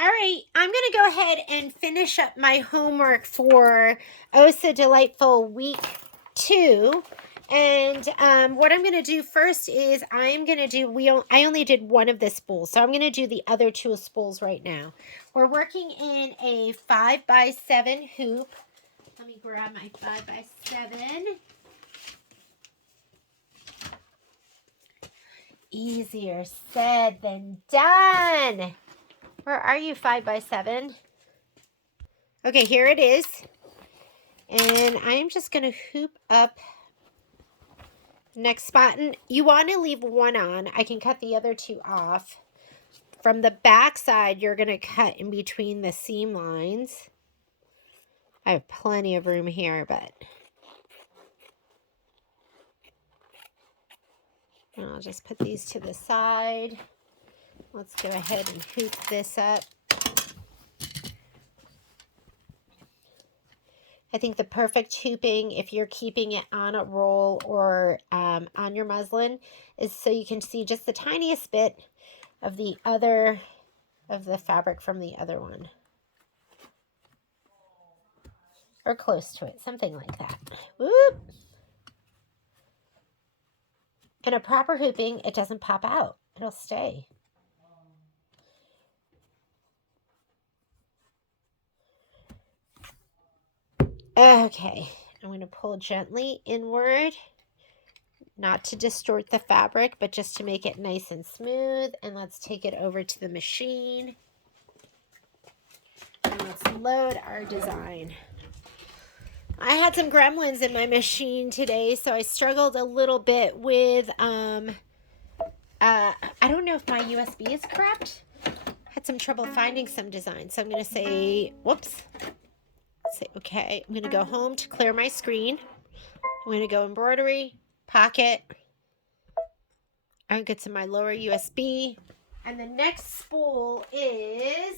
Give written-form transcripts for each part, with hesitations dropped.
All right, I'm going to go ahead and finish up my homework for Oh So Delightful Week 2. And what I'm going to do first is I'm going to do, I only did one of the spools, so I'm going to do the other 2 spools right now. We're working in a 5x7 hoop. Let me grab my 5x7. Easier said than done. Where are you, 5x7? Okay, here it is. And I'm just going to hoop up the next spot. And you want to leave one on. I can cut the other 2 off. From the back side, you're going to cut in between the seam lines. I have plenty of room here, but I'll just put these to the side. Let's go ahead and hoop this up. I think the perfect hooping, if you're keeping it on a roll or on your muslin, is so you can see just the tiniest bit of the fabric from the other one. Or close to it, something like that. Whoop! In a proper hooping, it doesn't pop out. It'll stay. Okay, I'm going to pull gently inward, not to distort the fabric, but just to make it nice and smooth. And let's take it over to the machine. And let's load our design. I had some gremlins in my machine today, so I struggled a little bit with, I don't know if my USB is correct. Had some trouble finding some designs, so I'm going to say, whoops. Say, okay, I'm going to go home to clear my screen. I'm going to go embroidery, pocket. I'm going to get to my lower USB. And the next spool is,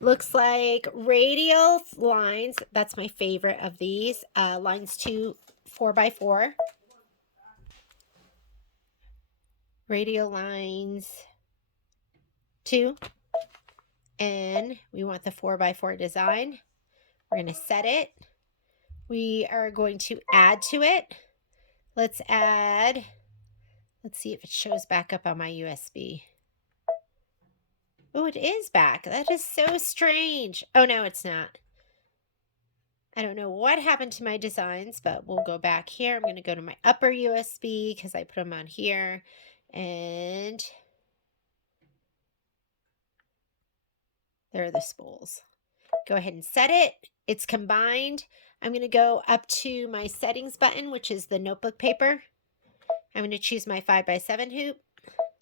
looks like radial lines. That's my favorite of these. Lines 2, 4x4. Radial lines 2. And we want the 4x4 design. We're going to set it. We are going to add to it. Let's see if it shows back up on my USB. Oh, it is back. That is so strange. Oh, no, it's not. I don't know what happened to my designs, but we'll go back here. I'm going to go to my upper USB because I put them on here. And there are the spools. Go ahead and set it. It's combined. I'm going to go up to my settings button, which is the notebook paper. I'm going to choose my 5x7 hoop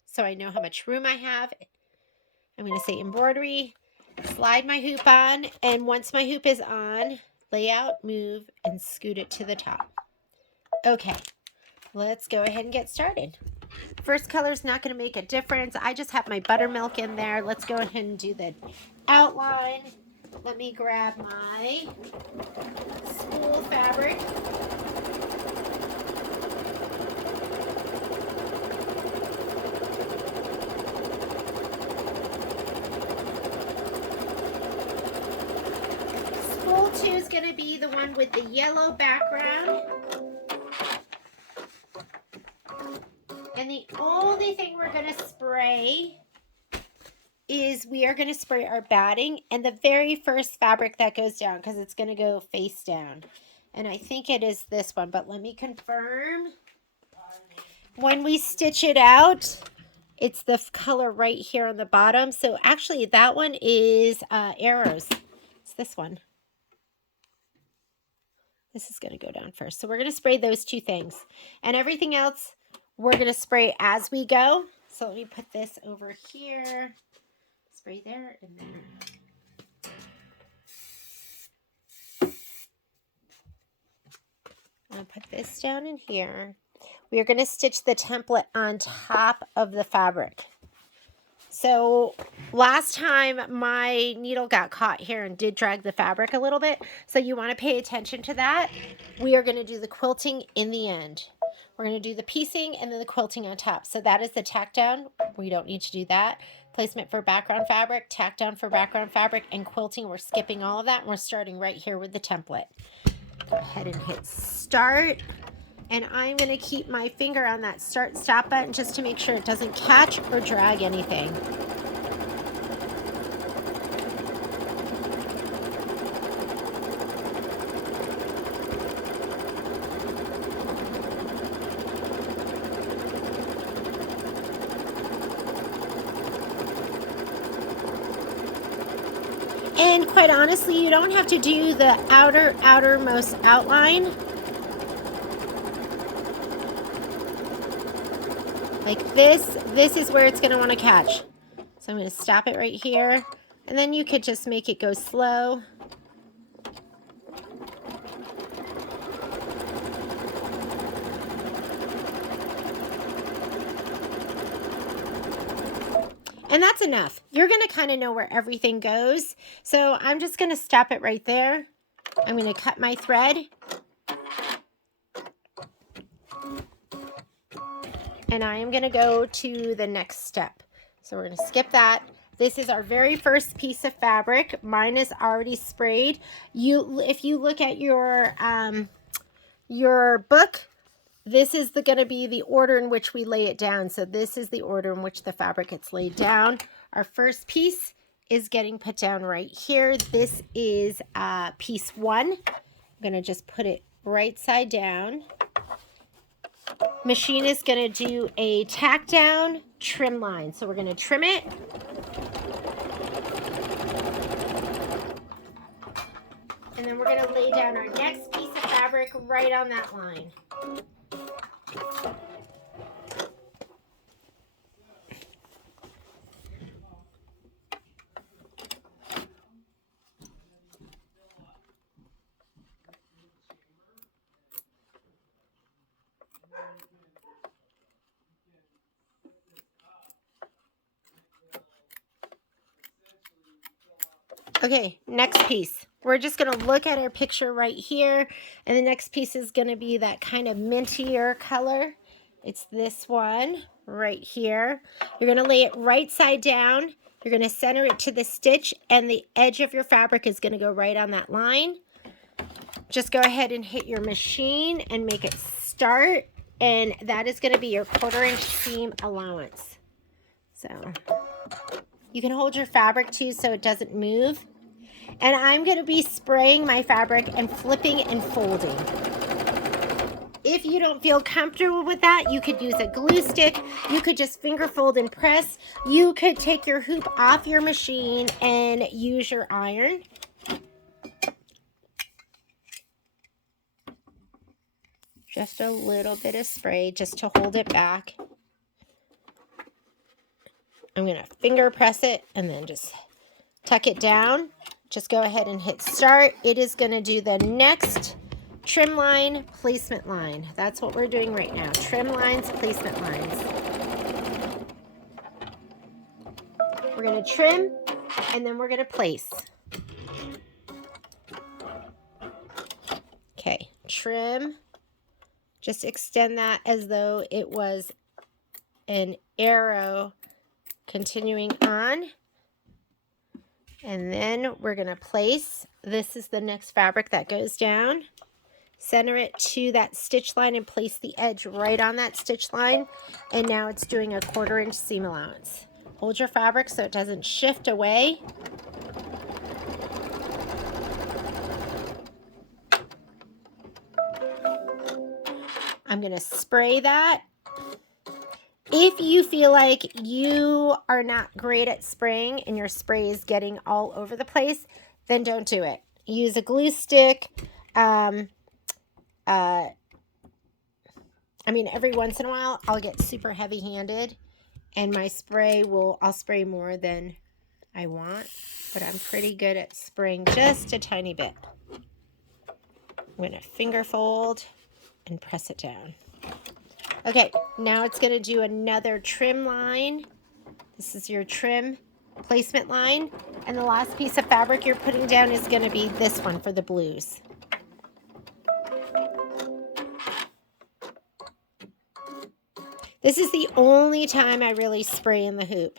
so I know how much room I have. I'm going to say embroidery, slide my hoop on, and once my hoop is on, layout, move, and scoot it to the top. Okay, let's go ahead and get started. First color is not going to make a difference. I just have my buttermilk in there. Let's go ahead and do the outline. Let me grab my spool fabric. Spool 2 is going to be the one with the yellow background. And the only thing we're going to spray is we are going to spray our batting and the very first fabric that goes down because it's going to go face down. And I think it is this one, but let me confirm. When we stitch it out, it's the color right here on the bottom. So actually that one is arrows. It's this one. This is going to go down first. So we're going to spray those 2 things. And everything else we're going to spray as we go. So let me put this over here. Spray there and there. I'm going to put this down in here. We are going to stitch the template on top of the fabric. So last time my needle got caught here and did drag the fabric a little bit. So you want to pay attention to that. We are going to do the quilting in the end. We're going to do the piecing and then the quilting on top. So that is the tack down. We don't need to do that. Placement for background fabric, tack down for background fabric, and quilting. We're skipping all of that. And we're starting right here with the template. Go ahead and hit start. And I'm going to keep my finger on that start stop button just to make sure it doesn't catch or drag anything. And quite honestly, you don't have to do the outermost outline. Like this is where it's going to want to catch. So I'm going to stop it right here. And then you could just make it go slow. And that's enough. You're going to kind of know where everything goes. So I'm just going to stop it right there. I'm going to cut my thread. And I am going to go to the next step. So we're going to skip that. This is our very first piece of fabric. Mine is already sprayed. If you look at your book, this is going to be the order in which we lay it down. So this is the order in which the fabric gets laid down. Our first piece is getting put down right here. This is piece 1. I'm going to just put it right side down. Machine is going to do a tack down trim line. So we're going to trim it. And then we're going to lay down our next piece of fabric right on that line. Okay, next piece. We're just going to look at our picture right here. And the next piece is going to be that kind of mintier color. It's this one right here. You're going to lay it right side down. You're going to center it to the stitch, and the edge of your fabric is going to go right on that line. Just go ahead and hit your machine and make it start. And that is going to be your 1/4 inch seam allowance. So you can hold your fabric too so it doesn't move. And I'm going to be spraying my fabric and flipping and folding. If you don't feel comfortable with that, you could use a glue stick. You could just finger fold and press. You could take your hoop off your machine and use your iron. Just a little bit of spray just to hold it back. I'm going to finger press it and then just tuck it down. Just go ahead and hit start. It is going to do the next trim line, placement line. That's what we're doing right now. Trim lines, placement lines. We're going to trim and then we're going to place. Okay, trim. Just extend that as though it was an arrow continuing on. And then we're going to place. This is the next fabric that goes down. Center it to that stitch line and place the edge right on that stitch line. And now it's doing a 1/4 inch seam allowance. Hold your fabric so it doesn't shift away. I'm going to spray that. If you feel like you are not great at spraying and your spray is getting all over the place, then don't do it. Use a glue stick. I mean, every once in a while, I'll get super heavy-handed, and my spray I'll spray more than I want, but I'm pretty good at spraying just a tiny bit. I'm going to finger fold and press it down. Okay, now it's going to do another trim line. This is your trim placement line. And the last piece of fabric you're putting down is going to be this one for the blues. This is the only time I really spray in the hoop.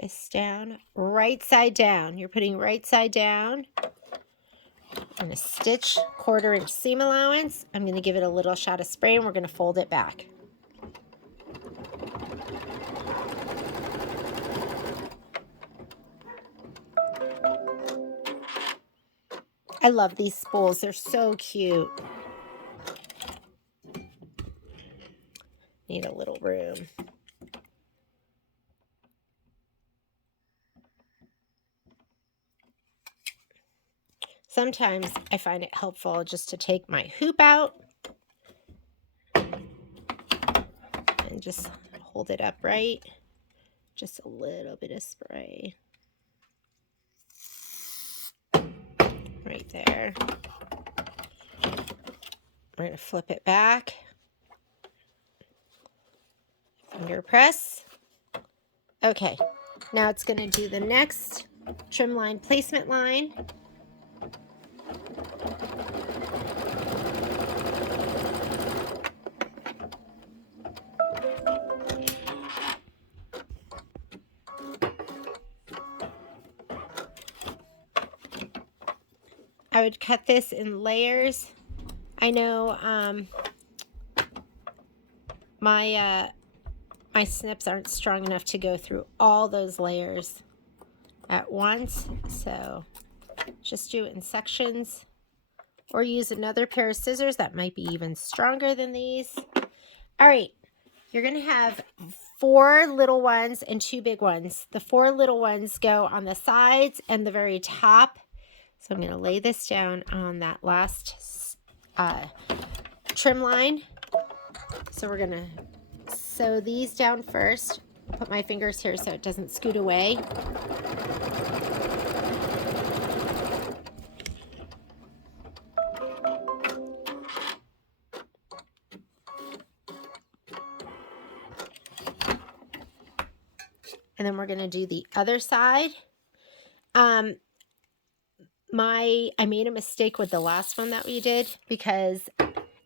This down, right side down. You're putting right side down. I'm going to stitch 1/4 inch seam allowance. I'm going to give it a little shot of spray and we're going to fold it back. I love these spools. They're so cute. Need a little room. Sometimes I find it helpful just to take my hoop out and just hold it upright. Just a little bit of spray. Right there. We're going to flip it back. Finger press. Okay, now it's going to do the next trim line placement line. I would cut this in layers. I know my snips aren't strong enough to go through all those layers at once, so just do it in sections or use another pair of scissors that might be even stronger than these. All right, you're going to have 4 little ones and 2 big ones. The 4 little ones go on the sides and the very top. So I'm going to lay this down on that last trim line. So we're going to sew these down first. Put my fingers here so it doesn't scoot away. And then we're going to do the other side. I made a mistake with the last one that we did, because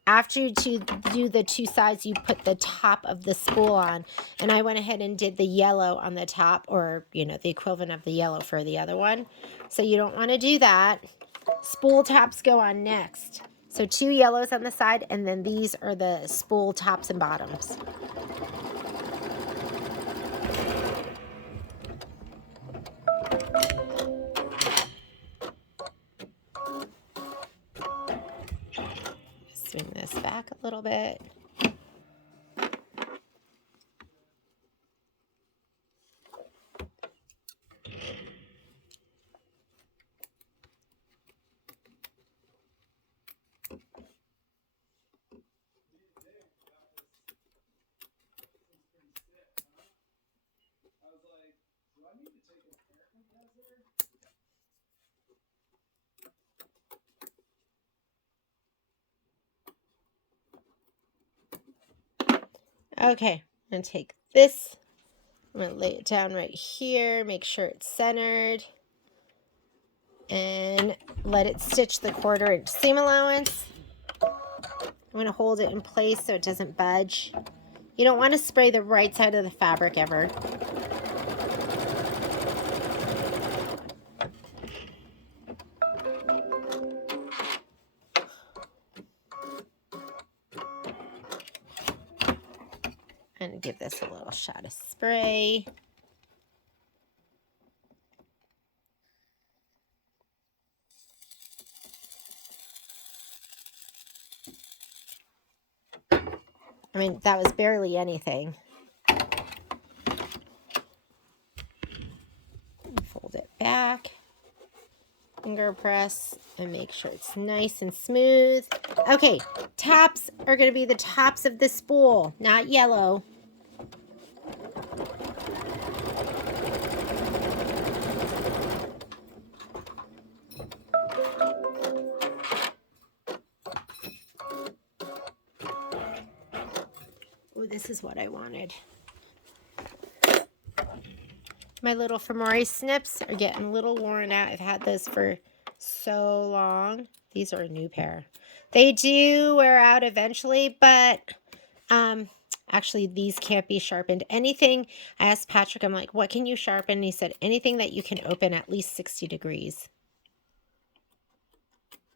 after you do the 2 sides, you put the top of the spool on, and I went ahead and did the yellow on the top, or the equivalent of the yellow for the other one. So you don't want to do that. Spool tops go on next. So 2 yellows on the side, and then these are the spool tops and bottoms. Swing this back a little bit. Okay, I'm going to take this, I'm going to lay it down right here, make sure it's centered, and let it stitch the 1/4 inch seam allowance. I'm going to hold it in place so it doesn't budge. You don't want to spray the right side of the fabric ever. And give this a little shot of spray. I mean, that was barely anything. Fold it back, finger press, and make sure it's nice and smooth. Okay, tops are going to be the tops of the spool, not yellow. Oh, this is what I wanted. My little Femori snips are getting a little worn out. I've had those for so long. These are a new pair. They do wear out eventually, but actually these can't be sharpened. Anything, I asked Patrick, I'm like, what can you sharpen? And he said, anything that you can open at least 60 degrees.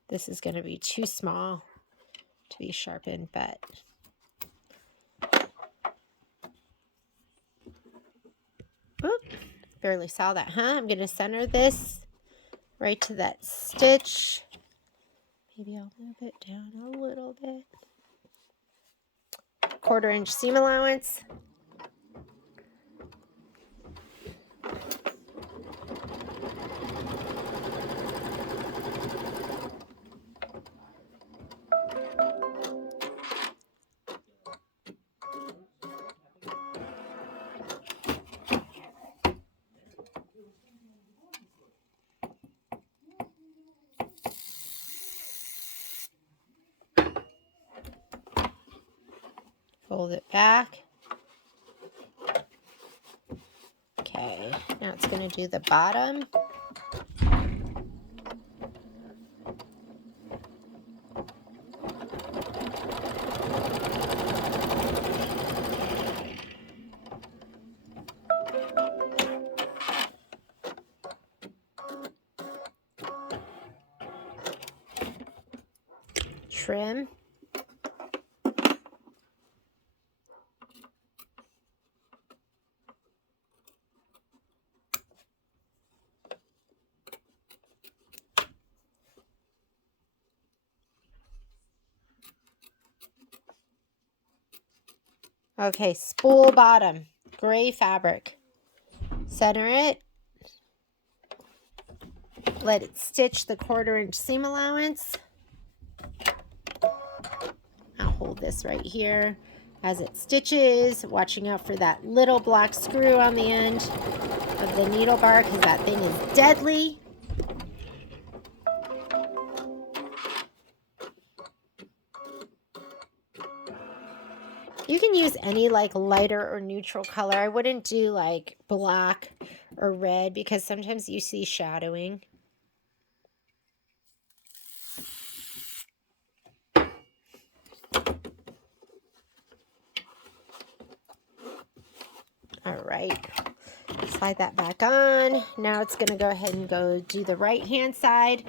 This is going to be too small to be sharpened, but oop, barely saw that, huh? I'm going to center this right to that stitch. Maybe I'll move it down a little bit. 1/4 inch seam allowance. Fold it back. Okay, now it's going to do the bottom. Trim. Okay, spool bottom, gray fabric. Center it. Let it stitch the 1/4 inch seam allowance. I'll hold this right here as it stitches, watching out for that little black screw on the end of the needle bar because that thing is deadly. You can use any like lighter or neutral color. I wouldn't do like black or red because sometimes you see shadowing. All right, slide that back on. Now it's going to go ahead and go do the right hand side.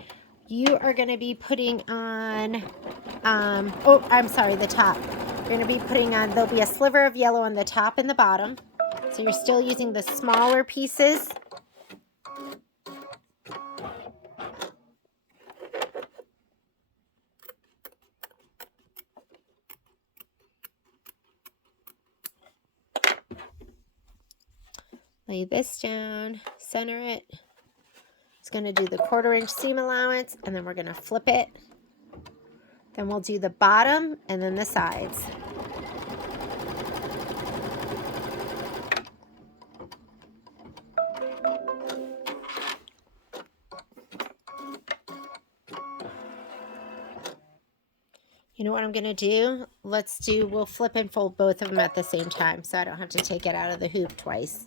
You are going to be putting on, the top. You're going to be putting on, there'll be a sliver of yellow on the top and the bottom. So you're still using the smaller pieces. Lay this down, center it. It's going to do the 1/4 inch seam allowance, and then we're going to flip it. Then we'll do the bottom and then the sides. You know what I'm going to do? We'll flip and fold both of them at the same time so I don't have to take it out of the hoop twice.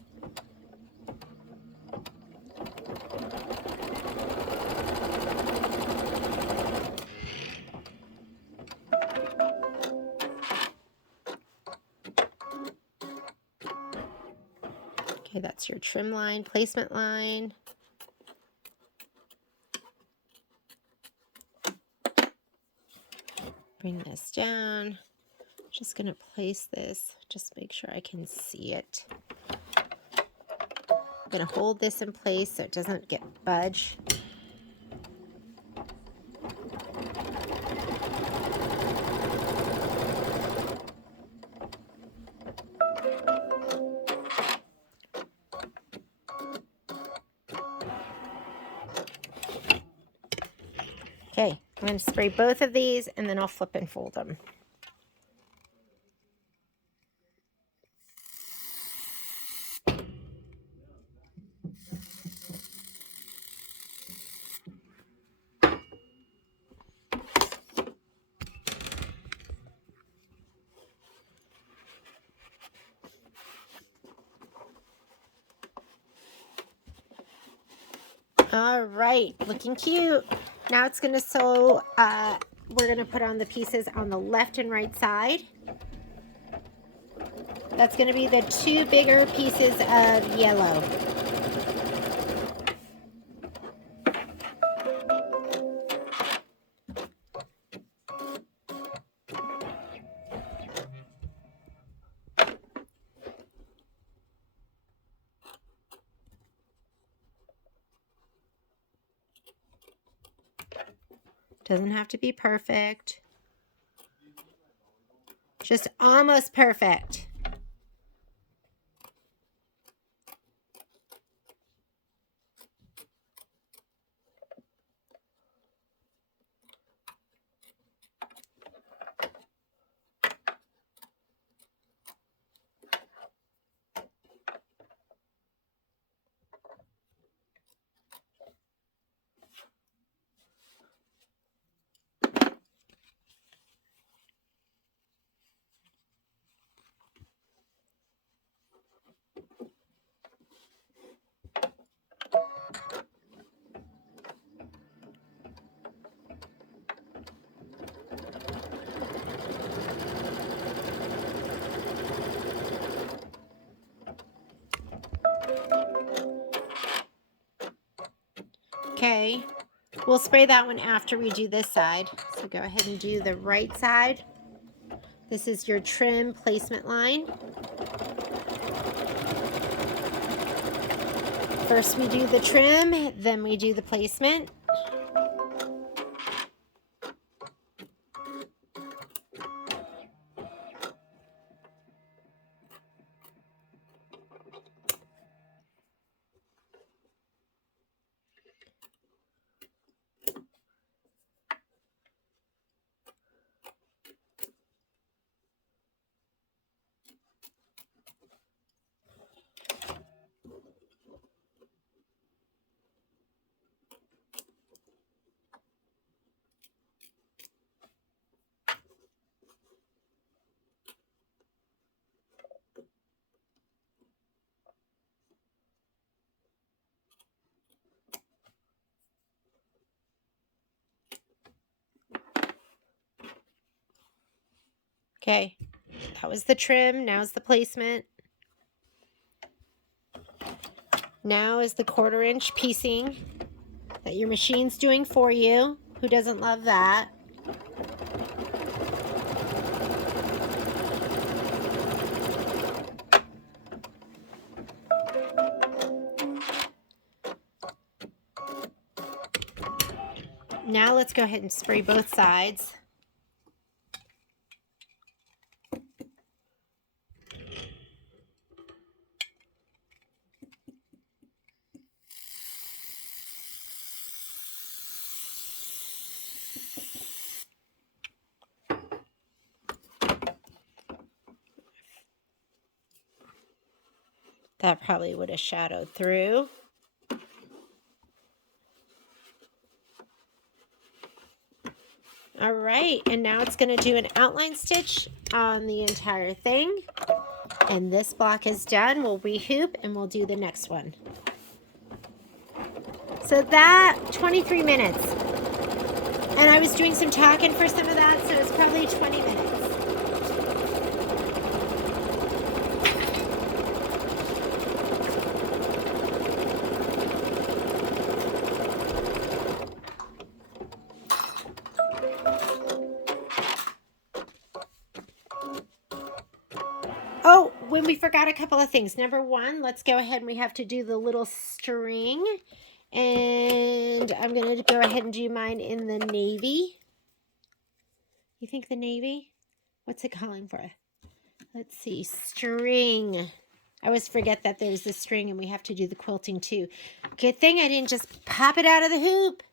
Okay, that's your trim line, placement line. Bring this down. Just going to place this, just make sure I can see it. I'm going to hold this in place so it doesn't get budge. Okay, I'm going to spray both of these and then I'll flip and fold them. All right, looking cute. Now it's going to sew, we're going to put on the pieces on the left and right side. That's going to be the 2 bigger pieces of yellow. Doesn't have to be perfect. Just almost perfect. Okay, we'll spray that one after we do this side. So go ahead and do the right side. This is your trim placement line. First we do the trim, then we do the placement. Okay, that was the trim, now's the placement. Now is the 1/4 inch piecing that your machine's doing for you. Who doesn't love that? Now let's go ahead and spray both sides. That probably would have shadowed through. All right, and now it's going to do an outline stitch on the entire thing. And this block is done. We'll rehoop and we'll do the next one. So that, 23 minutes. And I was doing some tacking for some of that, so it's probably 20 minutes. Oh, when we forgot a couple of things. Number one, let's go ahead and we have to do the little string. And I'm going to go ahead and do mine in the navy. You think the navy? What's it calling for? Let's see, string. I always forget that there's the string and we have to do the quilting too. Good thing I didn't just pop it out of the hoop,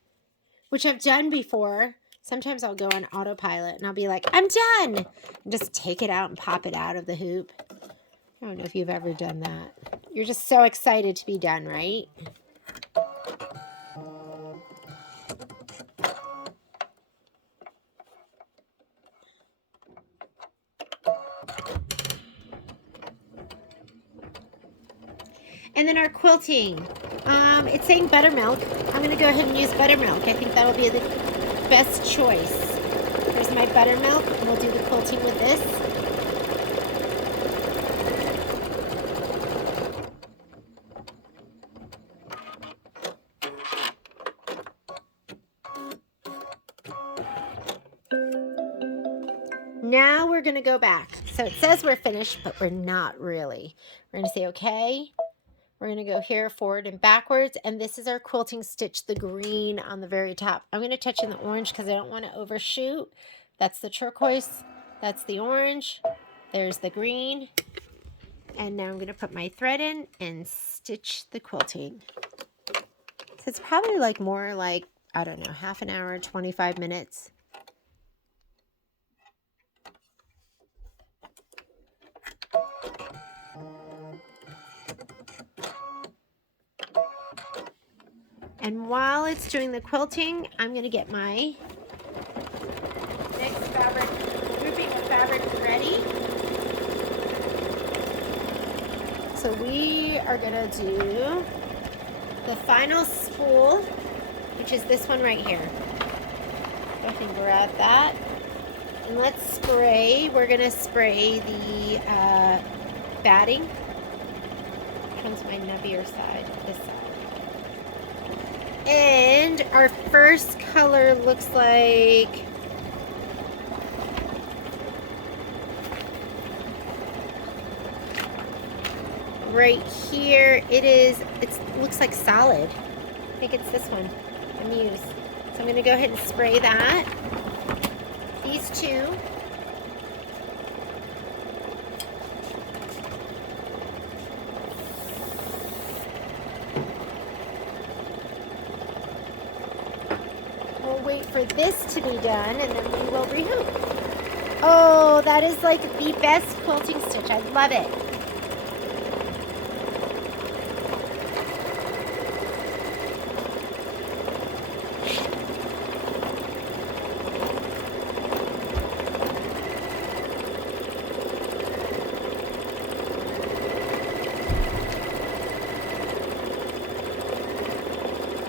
which I've done before. Sometimes I'll go on autopilot and I'll be like, I'm done. And just take it out and pop it out of the hoop. I don't know if you've ever done that. You're just so excited to be done, right? And then our quilting. It's saying buttermilk. I'm going to go ahead and use buttermilk. I think that'll be the best choice. Here's my buttermilk, and we'll do the quilting with this. Now we're going to go back. So it says we're finished, but we're not really. We're going to say, okay. We're going to go here forward and backwards. And this is our quilting stitch, the green on the very top. I'm going to touch in the orange because I don't want to overshoot. That's the turquoise. That's the orange. There's the green. And now I'm going to put my thread in and stitch the quilting. So it's probably like more like, I don't know, half an hour, 25 minutes. And while it's doing the quilting, I'm going to get my next fabric, grouping of fabric ready. So we are going to do the final spool, which is this one right here. Go ahead and grab that. And let's spray. We're going to spray the batting. Here comes my nubbier side, this side. And our first color looks like right here. It looks like solid. I think it's this one, the Muse. So I'm going to go ahead and spray that. These two. We'll wait for this to be done and then we will rehoop. Oh, that is like the best quilting stitch. I love it.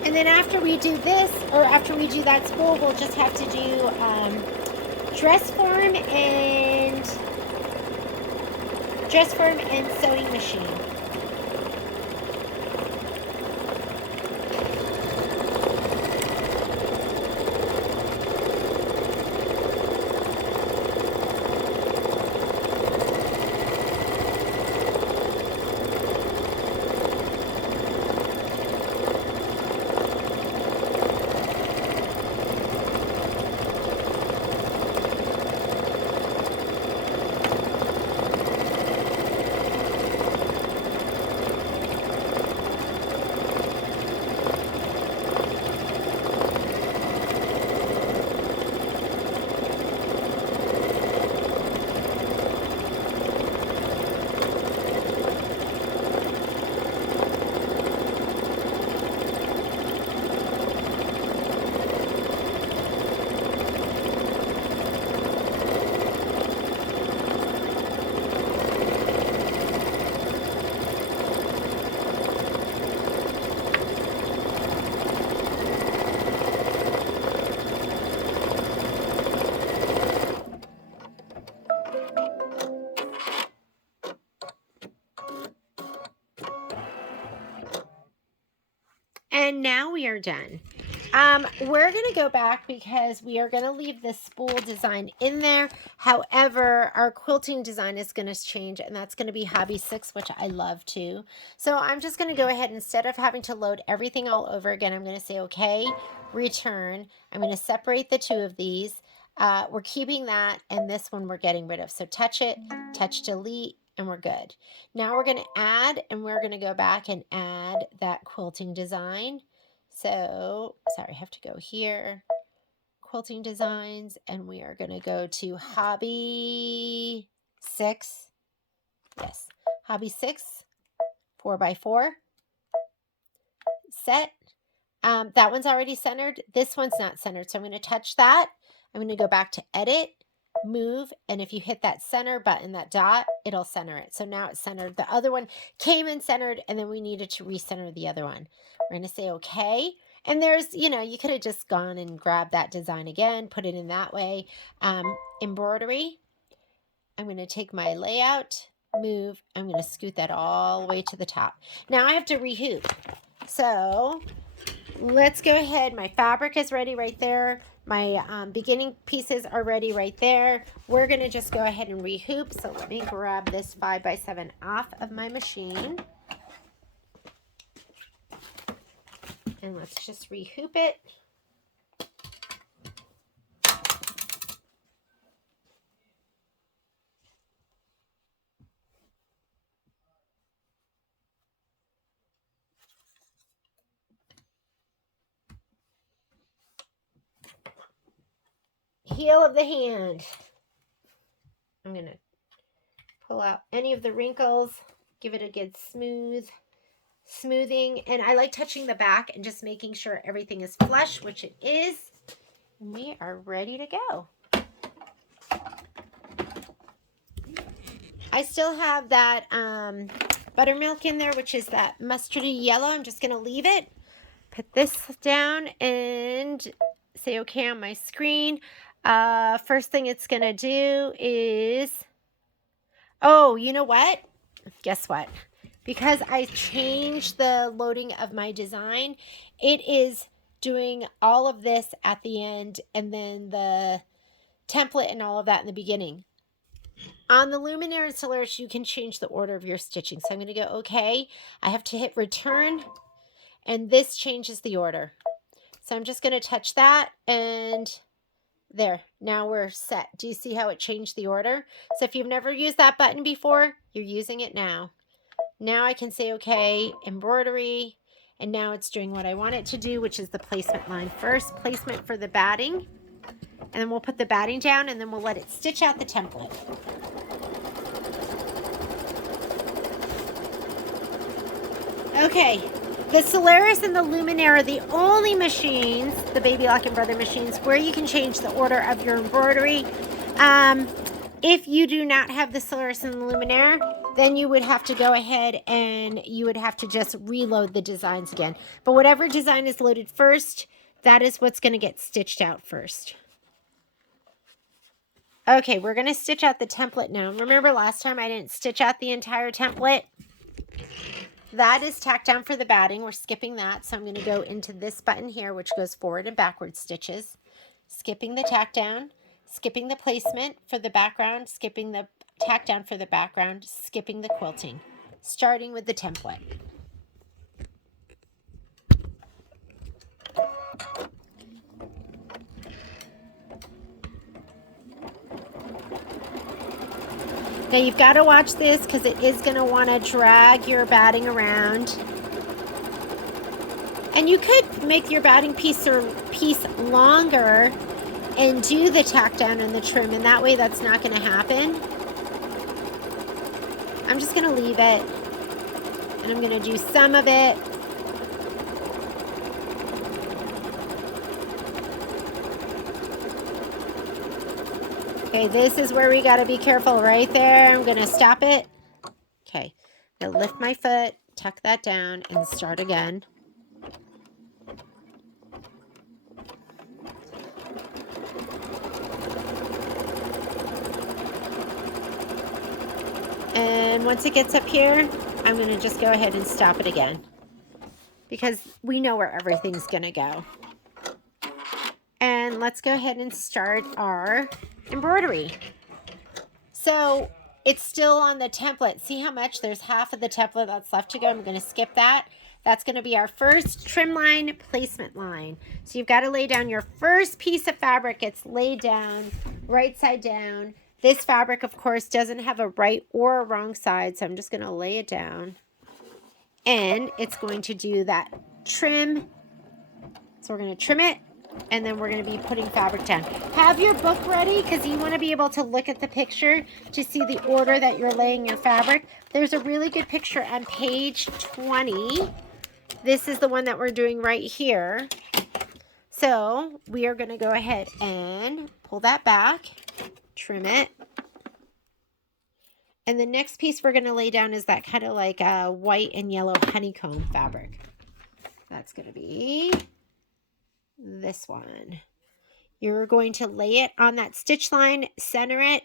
And then after we do this, or after we do that spool, we'll just have to do dress form and sewing machine. And now we are done. We're going to go back because we are going to leave the spool design in there. However, our quilting design is going to change, and that's going to be hobby 6, which I love too. So I'm just going to go ahead, instead of having to load everything all over again, I'm going to say, okay, return. I'm going to separate the two of these. We're keeping that, and this one we're getting rid of. So touch it, touch delete, and we're good. Now we're going to add, and we're going to go back and add that quilting design. So, sorry, I have to go here, quilting designs, and we are going to go to hobby 6. Yes, hobby 6, 4x4, set. That one's already centered. This one's not centered, so I'm going to touch that. I'm going to go back to edit, move, and if you hit that center button, that dot, it'll center it. So now it's centered. The other one came in centered, and then we needed to recenter the other one. We're going to say okay. And there's, you could have just gone and grabbed that design again, put it in that way. Embroidery. I'm going to take my layout, move. I'm going to scoot that all the way to the top. Now I have to rehoop. So let's go ahead. My fabric is ready right there. My beginning pieces are ready right there. We're going to just go ahead and rehoop. So let me grab this 5x7 off of my machine. And let's just rehoop it. Heel of the hand. I'm going to pull out any of the wrinkles, give it a good smoothing. And I like touching the back and just making sure everything is flush, which it is. And we are ready to go. I still have that buttermilk in there, which is that mustardy yellow. I'm just going to leave it. Put this down and say okay on my screen. First thing it's going to do is, oh, you know what? Guess what? Because I changed the loading of my design, it is doing all of this at the end and then the template and all of that in the beginning. On the luminaire and Solaris, you can change the order of your stitching. So I'm going to go okay. I have to hit return, and this changes the order. So I'm just going to touch that, and there. Now we're set. Do you see how it changed the order? So if you've never used that button before, you're using it now. Now I can say okay, embroidery, and now it's doing what I want it to do, which is the placement line. First placement for the batting, and then we'll put the batting down, and then we'll let it stitch out the template. Okay, the Solaris and the Luminaire are the only machines, the Baby Lock and Brother machines, where you can change the order of your embroidery. If you do not have the Solaris and the Luminaire, then you would have to go ahead and you would have to just reload the designs again. But whatever design is loaded first, that is what's going to get stitched out first. Okay, we're going to stitch out the template now. Remember last time I didn't stitch out the entire template? That is tacked down for the batting. We're skipping that. So I'm going to go into this button here, which goes forward and backward stitches. Skipping the tack down, skipping the placement for the background, skipping the tack down for the background, skipping the quilting, starting with the template. Now you've got to watch this because it is going to want to drag your batting around. And you could make your batting piece longer and do the tack down and the trim, and that way that's not going to happen. I'm just going to leave it, and I'm going to do some of it. Okay, this is where we got to be careful right there. I'm going to stop it. Okay, I'm going to lift my foot, tuck that down, and start again. And once it gets up here, I'm going to just go ahead and stop it again because we know where everything's going to go. And let's go ahead and start our embroidery. So it's still on the template. See how much? There's half of the template that's left to go. I'm going to skip that. That's going to be our first trim line, placement line. So you've got to lay down your first piece of fabric. It's laid down, right side down. This fabric, of course, doesn't have a right or a wrong side, so I'm just going to lay it down. And it's going to do that trim. So we're going to trim it, and then we're going to be putting fabric down. Have your book ready because you want to be able to look at the picture to see the order that you're laying your fabric. There's a really good picture on page 20. This is the one that we're doing right here. So we are going to go ahead and pull that back, trim it. And the next piece we're going to lay down is that kind of like a white and yellow honeycomb fabric. That's going to be this one. You're going to lay it on that stitch line, center it,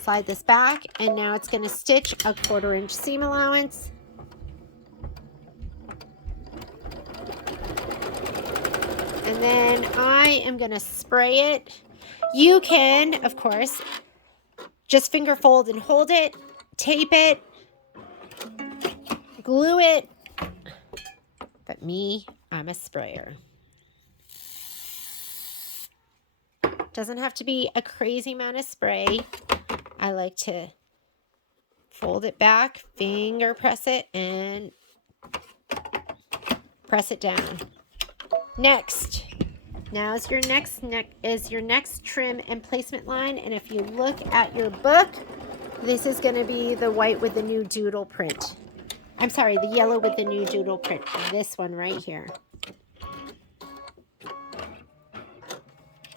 slide this back, and now it's going to stitch a 1/4 inch seam allowance. And then I am going to spray it. You can, of course, just finger fold and hold it, tape it, glue it. But me, I'm a sprayer. Doesn't have to be a crazy amount of spray. I like to fold it back, finger press it, and press it down. Next, now is your next trim and placement line. And if you look at your book, this is going to be the white with the new doodle print. I'm sorry, the yellow with the new doodle print. This one right here.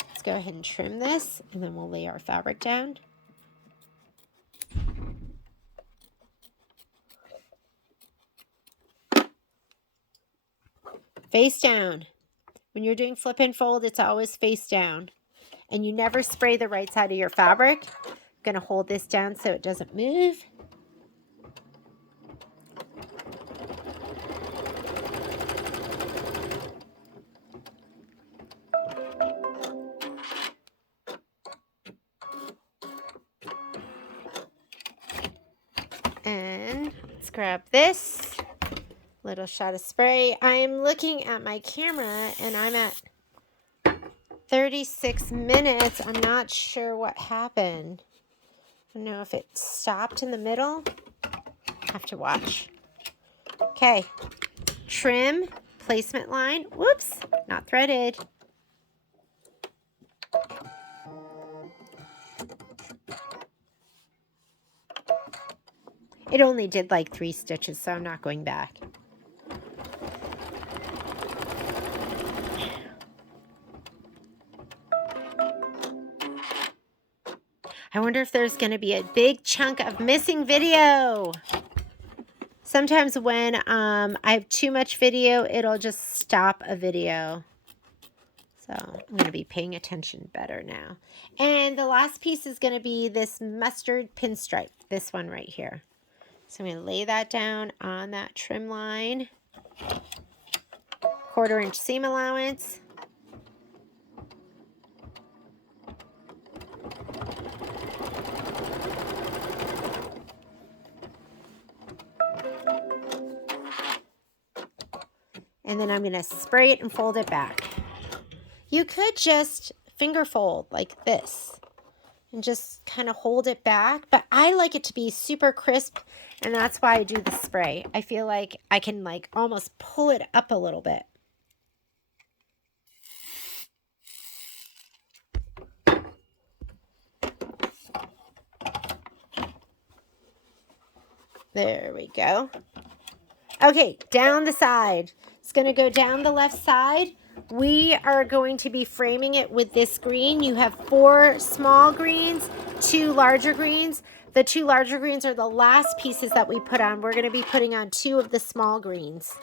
Let's go ahead and trim this, and then we'll lay our fabric down. Face down. When you're doing flip and fold, it's always face down. And you never spray the right side of your fabric. I'm going to hold this down so it doesn't move. And let's grab this little shot of spray. I am looking at my camera and I'm at 36 minutes. I'm not sure what happened. I don't know if it stopped in the middle. Have to watch. Okay. Trim, placement line. Whoops, not threaded. It only did like 3 stitches, so I'm not going back. I wonder if there's going to be a big chunk of missing video. Sometimes when I have too much video, it'll just stop a video. So I'm going to be paying attention better now. And the last piece is going to be this mustard pinstripe, this one right here. So I'm going to lay that down on that trim line. 1/4 inch seam allowance. And then I'm going to spray it and fold it back. You could just finger fold like this and just kind of hold it back, but I like it to be super crisp, and that's why I do the spray. I feel like I can like almost pull it up a little bit. There we go. Okay, down the side. It's going to go down the left side. We are going to be framing it with this green. You have 4 small greens, 2 larger greens. The 2 larger greens are the last pieces that we put on. We're going to be putting on 2 of the small greens.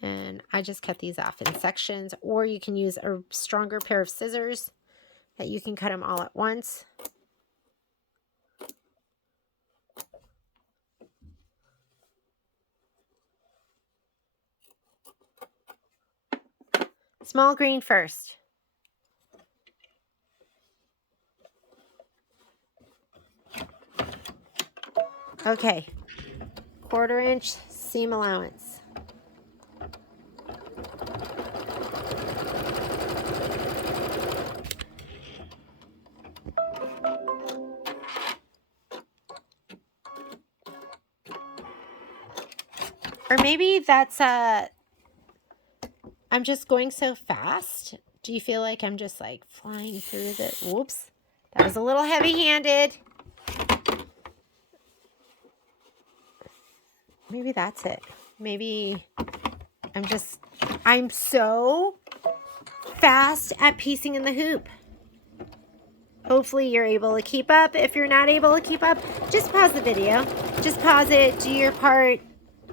And I just cut these off in sections, or you can use a stronger pair of scissors that you can cut them all at once. Small green first. Okay, 1/4 inch seam allowance. Or maybe that's I'm just going so fast. Do you feel like I'm just like flying through the, whoops, that was a little heavy-handed. Maybe that's it. Maybe I'm so fast at piecing in the hoop. Hopefully you're able to keep up. If you're not able to keep up, just pause the video. Just pause it, do your part,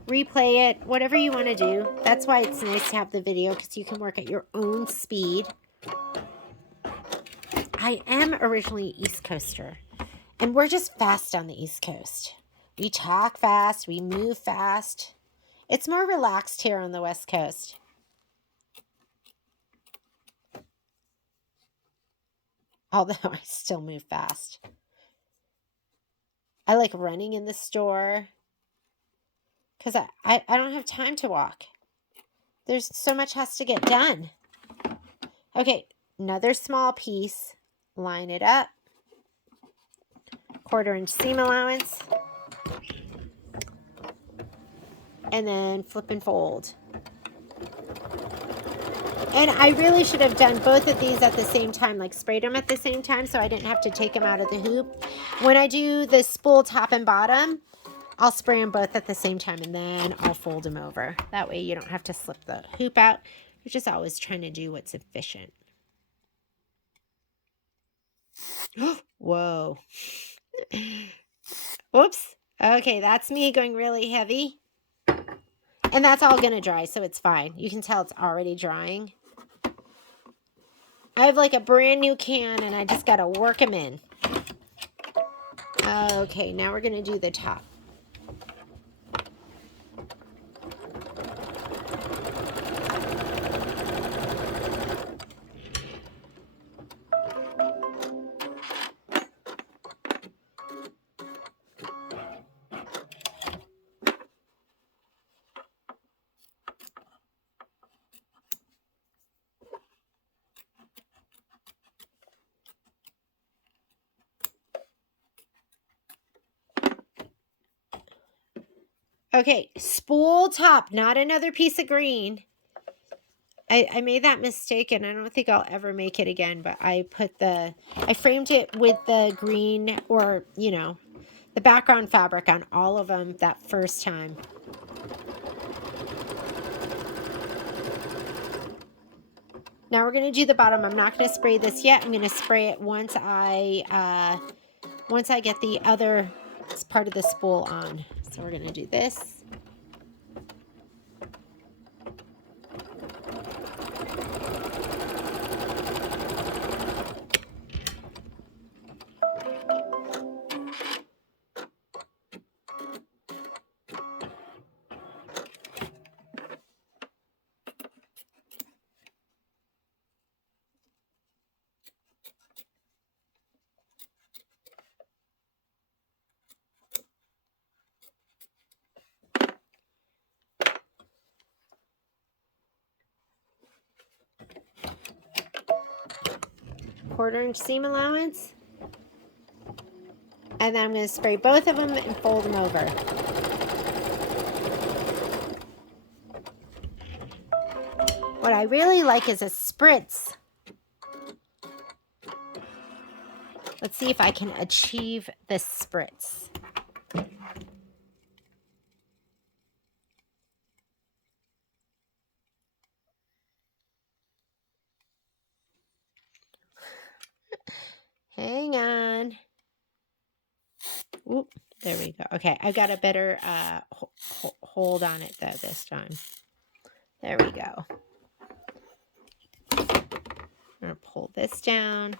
replay it, whatever you want to do. That's why it's nice to have the video, because you can work at your own speed. I am originally East Coaster, and we're just fast on the East Coast. We talk fast, we move fast. It's more relaxed here on the West Coast. Although I still move fast. I like running in the store because I don't have time to walk. There's so much has to get done. Okay, another small piece. Line it up. 1/4 inch seam allowance. And then flip and fold. And I really should have done both of these at the same time, like sprayed them at the same time so I didn't have to take them out of the hoop. When I do the spool top and bottom, I'll spray them both at the same time and then I'll fold them over. That way you don't have to slip the hoop out. You're just always trying to do what's efficient. Whoa. Whoops. Okay, that's me going really heavy. And that's all going to dry, so it's fine. You can tell it's already drying. I have like a brand new can and I just got to work them in. Okay, now we're going to do the top. Okay, spool top, not another piece of green. I made that mistake and I don't think I'll ever make it again, but I framed it with the green or, you know, the background fabric on all of them that first time. Now we're going to do the bottom. I'm not going to spray this yet. I'm going to spray it once I get the other part of the spool on. So we're going to do this. Quarter-inch seam allowance. And then I'm going to spray both of them and fold them over. What I really like is a spritz. Let's see if I can achieve this spritz. Hang on. Oop, there we go. Okay, I've got a better hold on it though this time. There we go. I'm going to pull this down.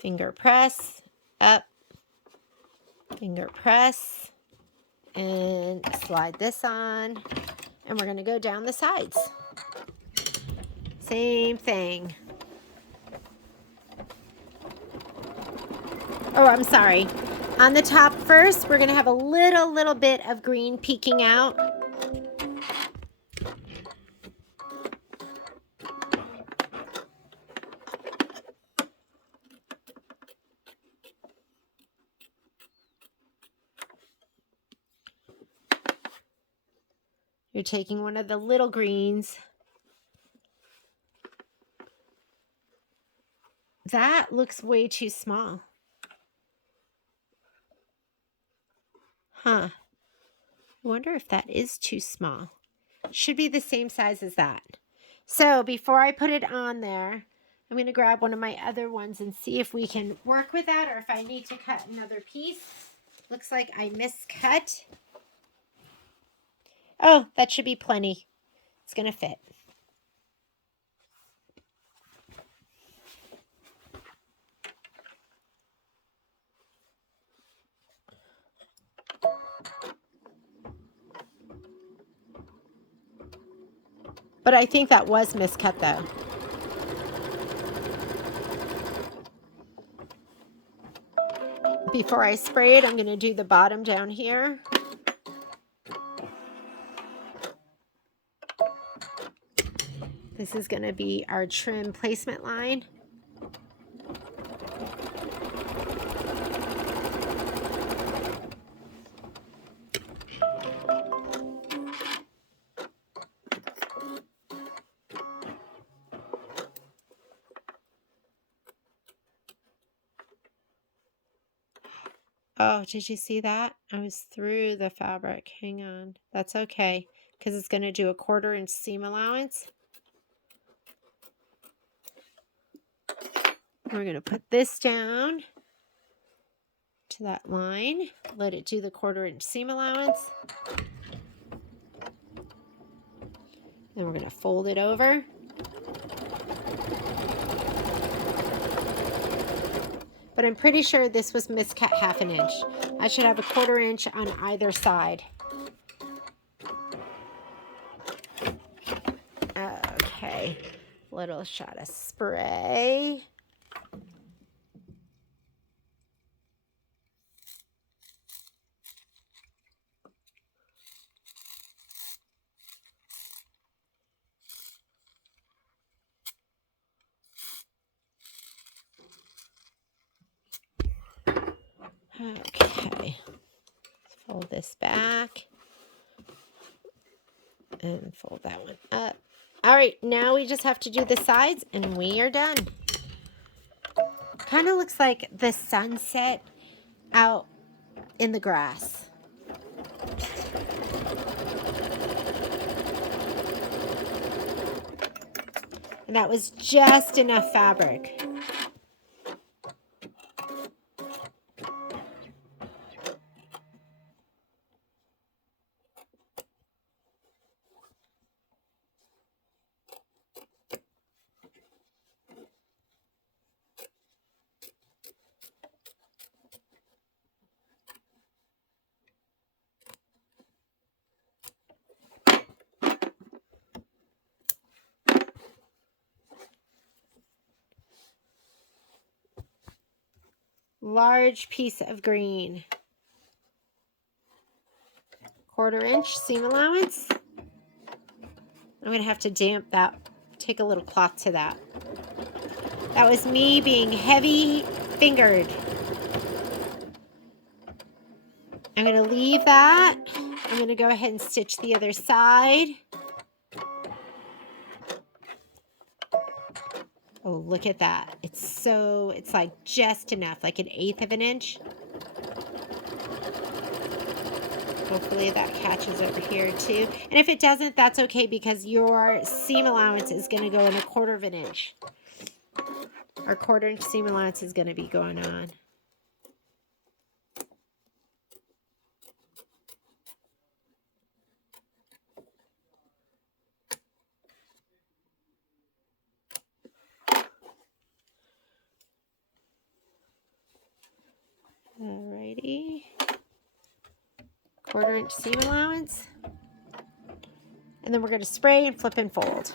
Finger press, up, finger press, and slide this on. And we're going to go down the sides. Same thing. Oh, I'm sorry. On the top first, we're going to have a little bit of green peeking out. You're taking one of the little greens. That looks way too small. Huh. I wonder if that is too small. Should be the same size as that. So before I put it on there, I'm going to grab one of my other ones and see if we can work with that or if I need to cut another piece. Looks like I miscut. Oh, that should be plenty. It's going to fit. But I think that was miscut though. Before I spray it, I'm going to do the bottom down here. This is going to be our trim placement line. Oh, did you see that? I was through the fabric. Hang on. That's okay, because it's going to do a 1/4 inch seam allowance. We're going to put this down to that line. Let it do the 1/4 inch seam allowance. Then we're going to fold it over. But I'm pretty sure this was miscut 1/2 inch. I should have a 1/4 inch on either side. Okay, little shot of spray. Okay, let's fold this back and fold that one up. All right, now we just have to do the sides and we are done. Kind of looks like the sunset out in the grass. And that was just enough fabric. Large piece of green. 1/4 inch seam allowance. I'm going to have to damp that. Take a little cloth to that. That was me being heavy fingered. I'm going to leave that. I'm going to go ahead and stitch the other side. Oh, look at that. It's like just enough, like 1/8 of an inch. Hopefully that catches over here too. And if it doesn't, that's okay because your seam allowance is going to go in 1/4 of an inch. Our 1/4 inch seam allowance is going to be going on. Alrighty. 1/4 inch seam allowance. And then we're going to spray and flip and fold.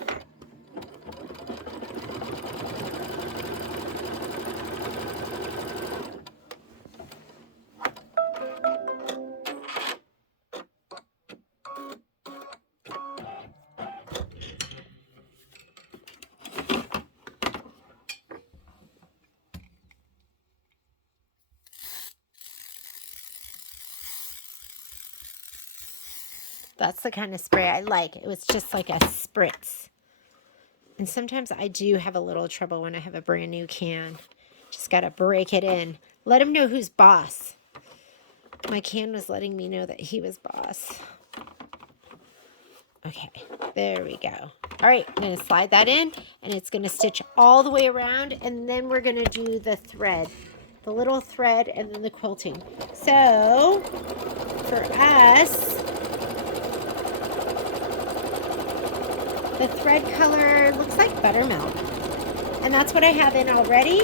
That's the kind of spray I like. It was just like a spritz. And sometimes I do have a little trouble when I have a brand new can. Just got to break it in. Let him know who's boss. My can was letting me know that he was boss. Okay, there we go. All right, I'm going to slide that in, and it's going to stitch all the way around, and then we're going to do the thread, the little thread, and then the quilting. So for us, the thread color looks like buttermilk, and that's what I have in already.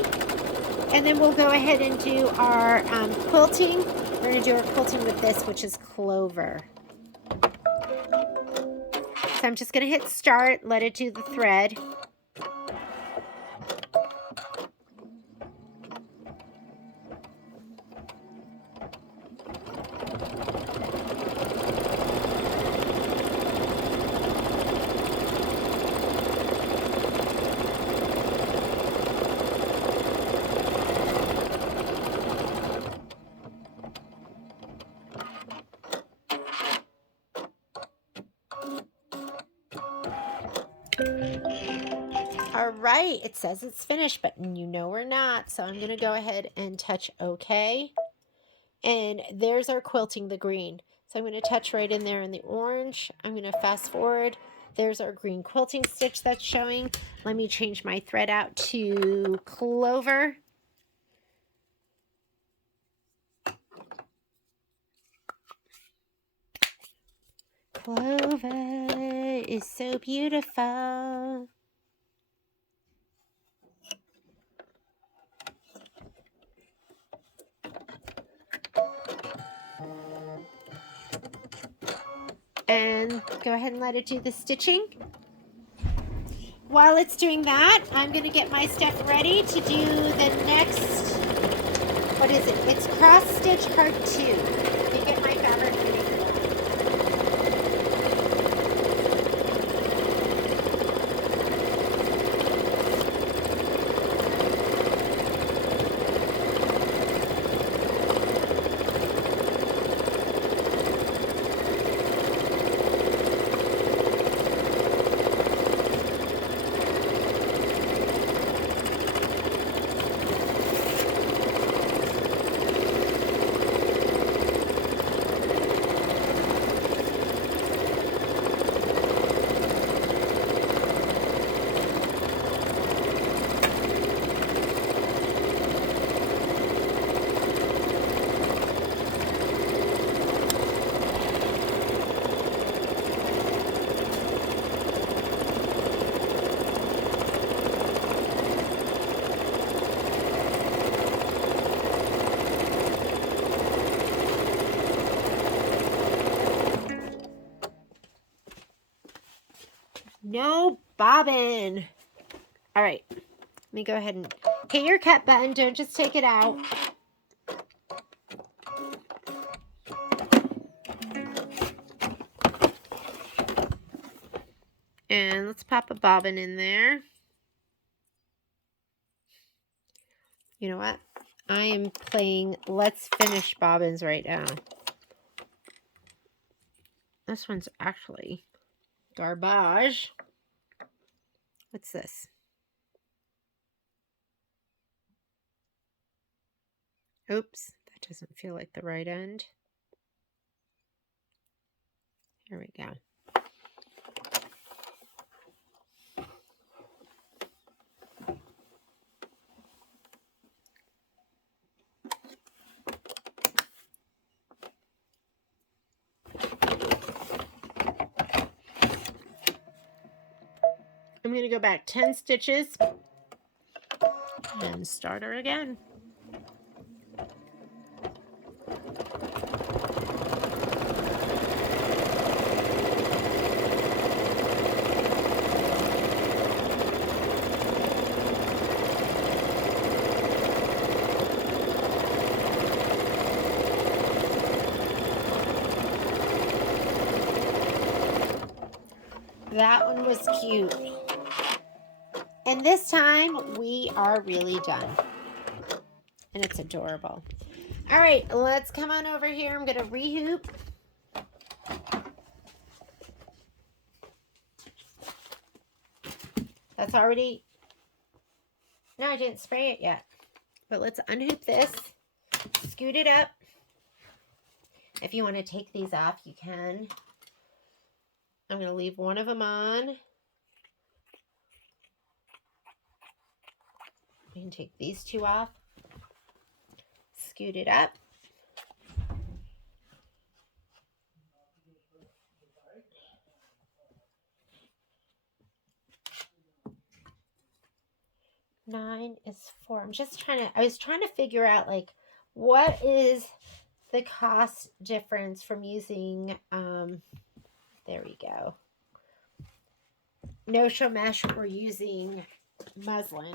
And then we'll go ahead and do our quilting. We're going to do our quilting with this, which is clover. So I'm just going to hit start, let it do the thread. All right, it says it's finished, but you know we're not. So I'm going to go ahead and touch OK. And there's our quilting, the green. So I'm going to touch right in there in the orange. I'm going to fast forward. There's our green quilting stitch that's showing. Let me change my thread out to clover. Clover is so beautiful. And go ahead and let it do the stitching. While it's doing that, I'm going to get my stuff ready to do the next, what is it? It's cross stitch part 2. Let me get my fabric ready. No bobbin. All right, let me go ahead and hit your cut button. Don't just take it out. And let's pop a bobbin in there. You know what? I am playing Let's Finish Bobbins right now. This one's actually garbage. What's this? Oops, that doesn't feel like the right end. Here we go. I'm going to go back 10 stitches and start her again. That one was cute. And this time we are really done. And it's adorable. All right, let's come on over here. I'm going to rehoop. That's already, no, I didn't spray it yet. But let's unhoop this, scoot it up. If you want to take these off, you can. I'm going to leave one of them on. We can take these two off. Scoot it up. Nine is 4. I was trying to figure out like what is the cost difference from using, there we go, no-show mesh or using muslin.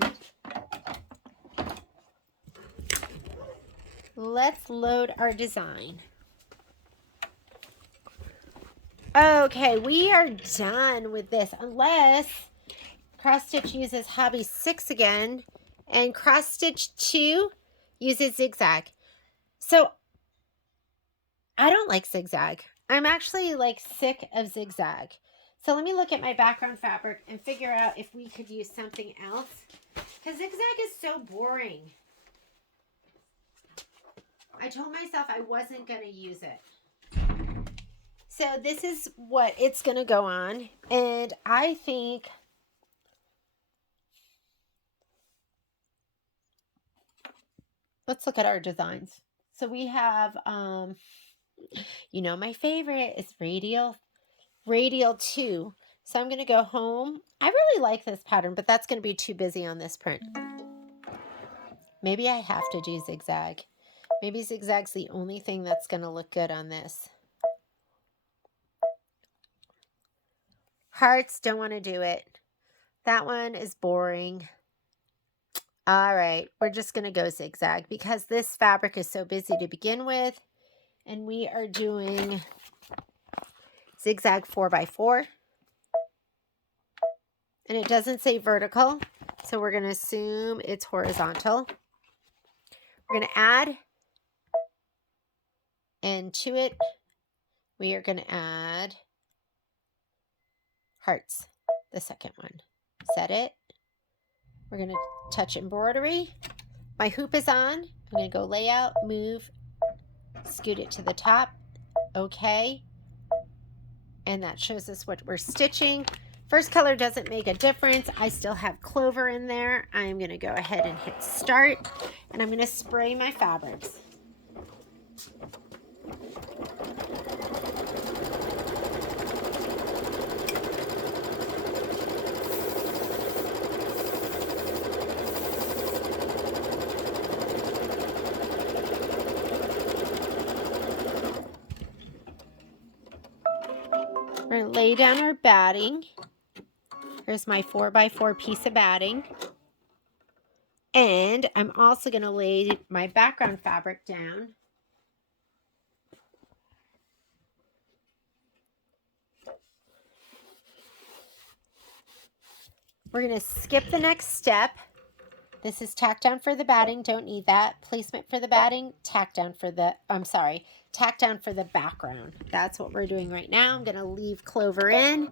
Let's load our design. Okay, we are done with this unless cross stitch uses hobby 6 again and cross stitch 2 uses zigzag. So I don't like zigzag. I'm actually like sick of zigzag. So let me look at my background fabric and figure out if we could use something else, because zigzag is so boring. I told myself I wasn't going to use it. So this is what it's going to go on. And I think let's look at our designs. So we have, you know, my favorite is radial 2. So I'm going to go home. I really like this pattern, but that's going to be too busy on this print. Maybe I have to do zigzag. Maybe zigzag's the only thing that's going to look good on this. Hearts, don't want to do it. That one is boring. All right, we're just going to go zigzag because this fabric is so busy to begin with. And we are doing zigzag 4x4. And it doesn't say vertical, so we're going to assume it's horizontal. We're going to add, and to it, we are going to add hearts, the second one. Set it. We're going to touch embroidery. My hoop is on. I'm going to go layout, move, scoot it to the top. Okay. And that shows us what we're stitching. First color doesn't make a difference. I still have clover in there. I'm going to go ahead and hit start, and I'm going to spray my fabrics. We're going to lay down our batting. Here's my 4x4 piece of batting. And I'm also going to lay my background fabric down. We're going to skip the next step. This is tack down for the batting. Don't need that. Placement for the batting. Tack down for the, tack down for the background. That's what we're doing right now. I'm going to leave clover in.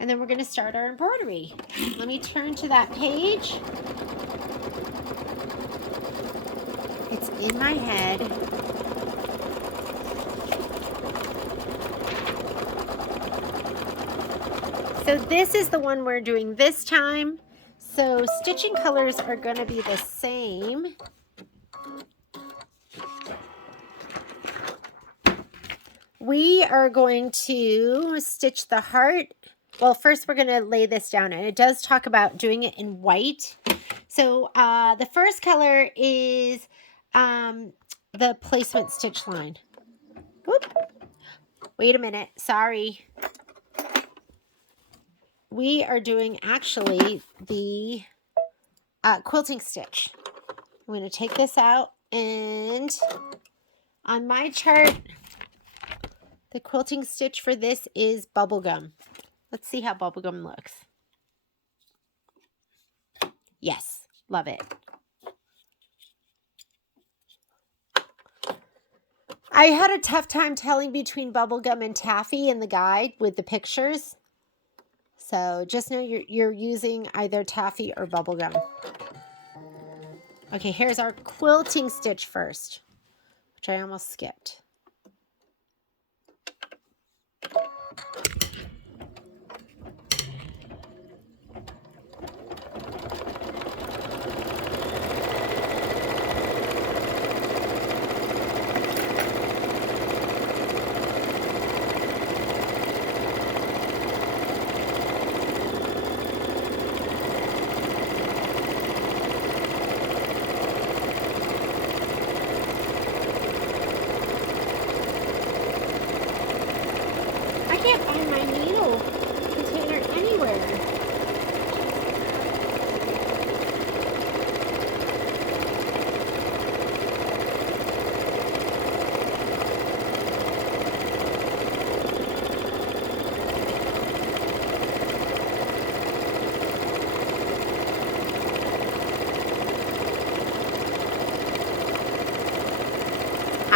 And then we're going to start our embroidery. Let me turn to that page. It's in my head. So this is the one we're doing this time. So stitching colors are going to be the same. We are going to stitch the heart. Well, first we're going to lay this down, and it does talk about doing it in white. So the first color is the placement stitch line. Whoop. Wait a minute. Sorry. We are doing actually the quilting stitch. I'm going to take this out, and on my chart, the quilting stitch for this is bubblegum. Let's see how bubblegum looks. Yes, love it. I had a tough time telling between bubblegum and taffy in the guide with the pictures. So just know you're using either taffy or bubblegum. Okay, here's our quilting stitch first, which I almost skipped.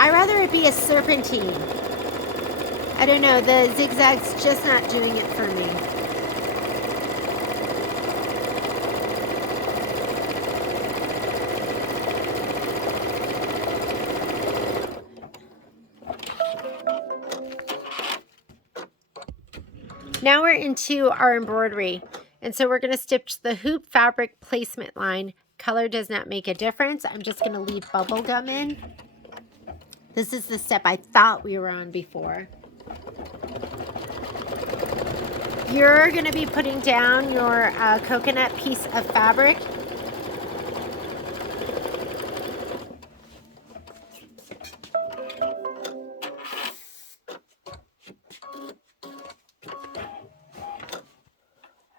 I'd rather it be a serpentine. I don't know, the zigzag's just not doing it for me. Now we're into our embroidery. And so we're going to stitch the hoop fabric placement line. Color does not make a difference. I'm just going to leave bubble gum in. This is the step I thought we were on before. You're going to be putting down your coconut piece of fabric.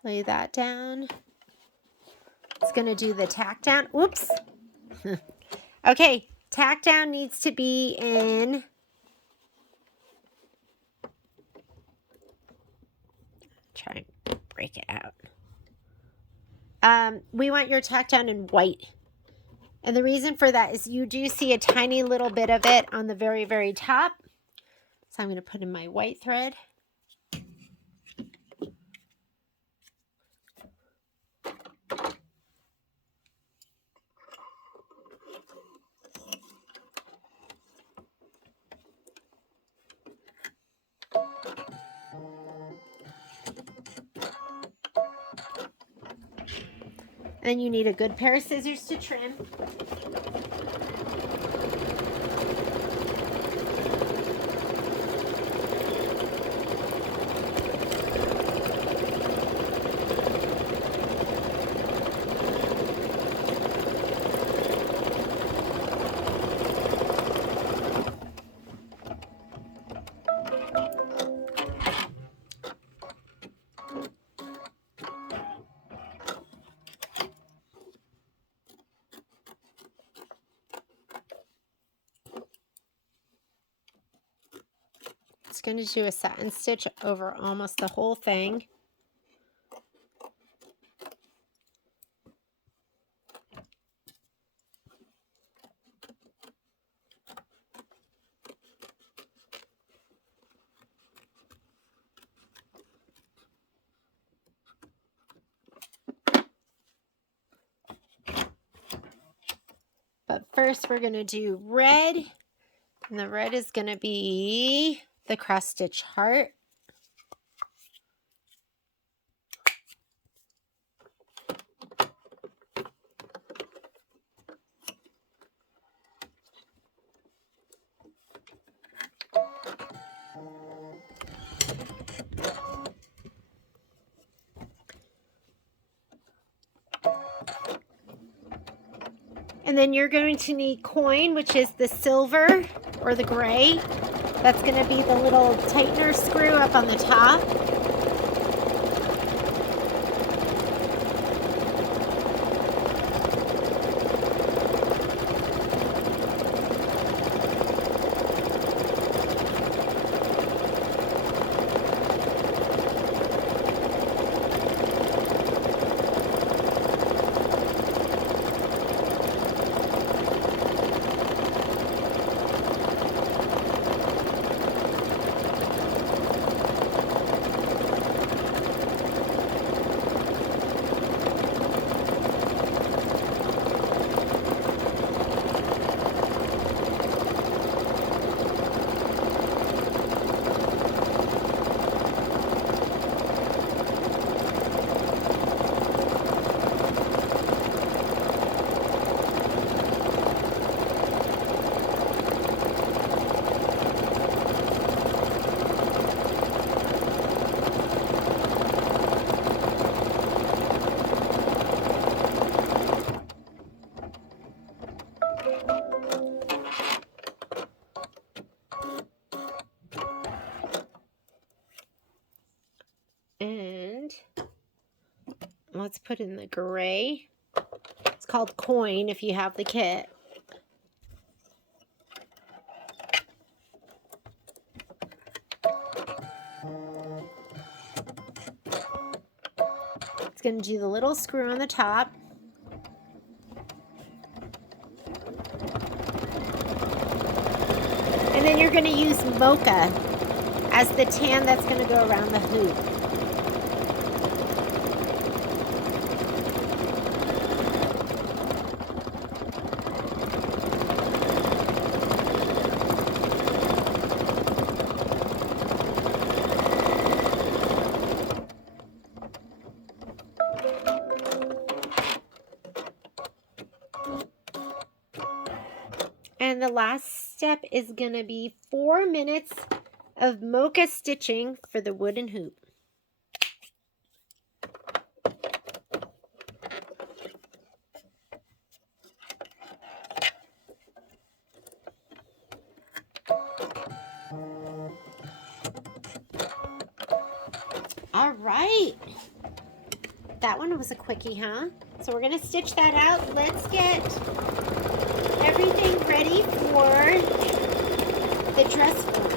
Lay that down. It's going to do the tack down. Oops. Okay, tack down needs to be in... Try and break it out. We want your tack down in white. And the reason for that is you do see a tiny little bit of it on the very, very top. So I'm going to put in my white thread. And then you need a good pair of scissors to trim. It's going to do a satin stitch over almost the whole thing. But first we're going to do red. And the red is going to be the cross stitch heart. And then you're going to need coin, which is the silver or the gray. That's going to be the little tightener screw up on the top. And let's put in the gray. It's called coin if you have the kit. It's going to do the little screw on the top. then you're going to use mocha as the tan that's going to go around the hoop. And the last step is going to be 4 minutes of mocha stitching for the wooden hoop. All right. That one was a quickie, huh? So we're going to stitch that out. Let's get everything ready for the dress form.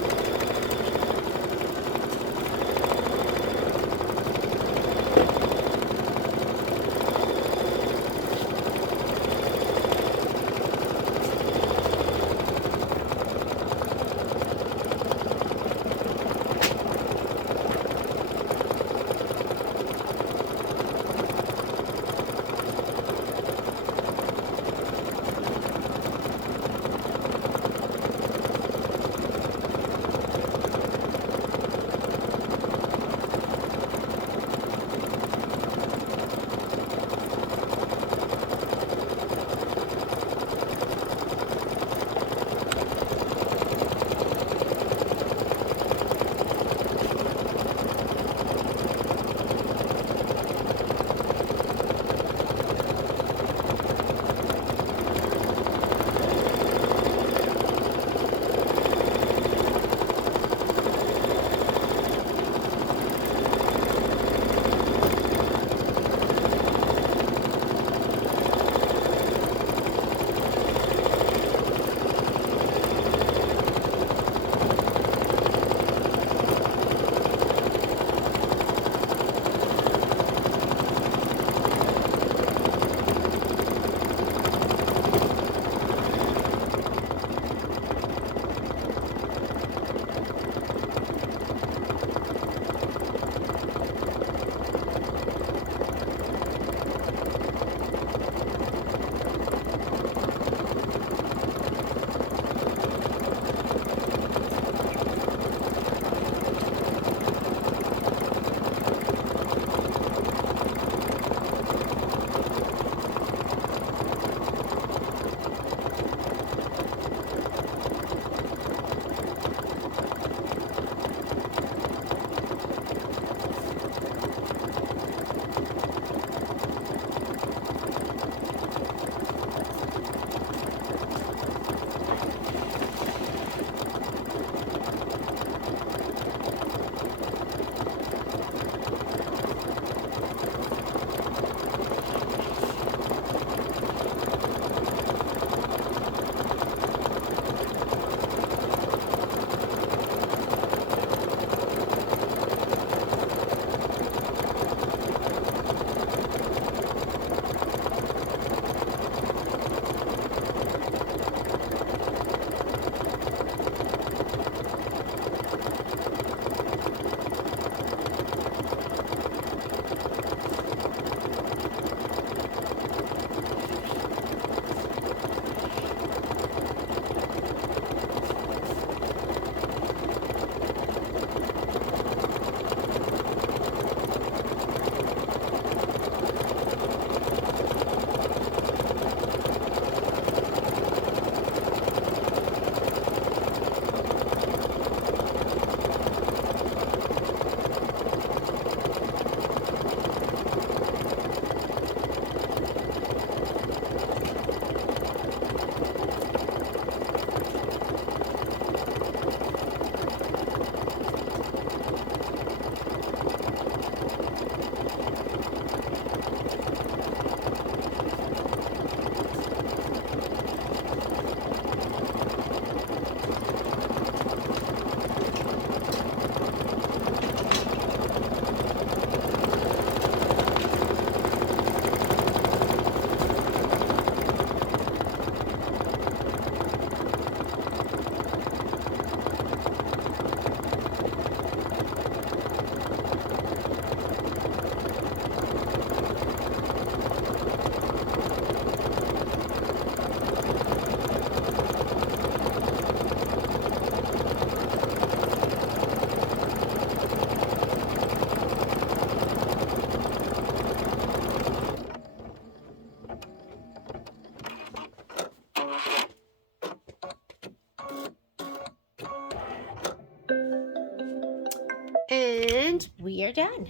we are done.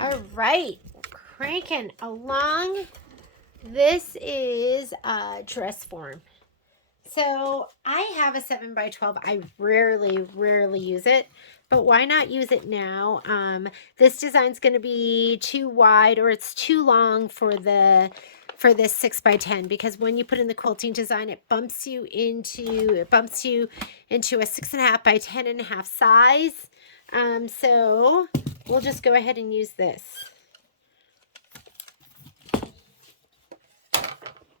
All right, cranking along. This is a dress form. So I have a 7x12. I rarely use it, but why not use it now? This design's going to be too wide, or it's too long for this 6x10, because when you put in the quilting design, it bumps you into a 6.5 by 10.5 size. So we'll just go ahead and use this.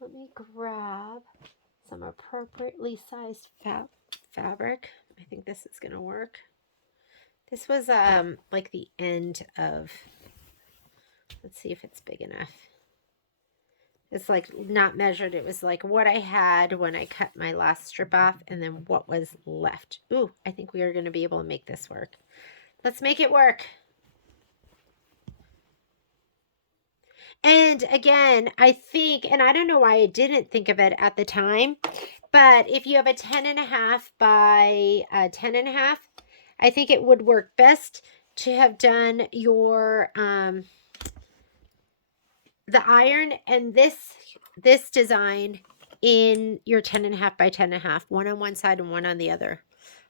Let me grab some appropriately sized fabric. I think this is going to work. This was like the end of, let's see if it's big enough. It's like not measured. It was like what I had when I cut my last strip off, and then what was left. Ooh, I think we are going to be able to make this work. Let's make it work. And again, I think, and I don't know why I didn't think of it at the time, but if you have a 10.5 by 10.5, I think it would work best to have done your the iron and this design in your 10.5 by 10.5, one on one side and one on the other.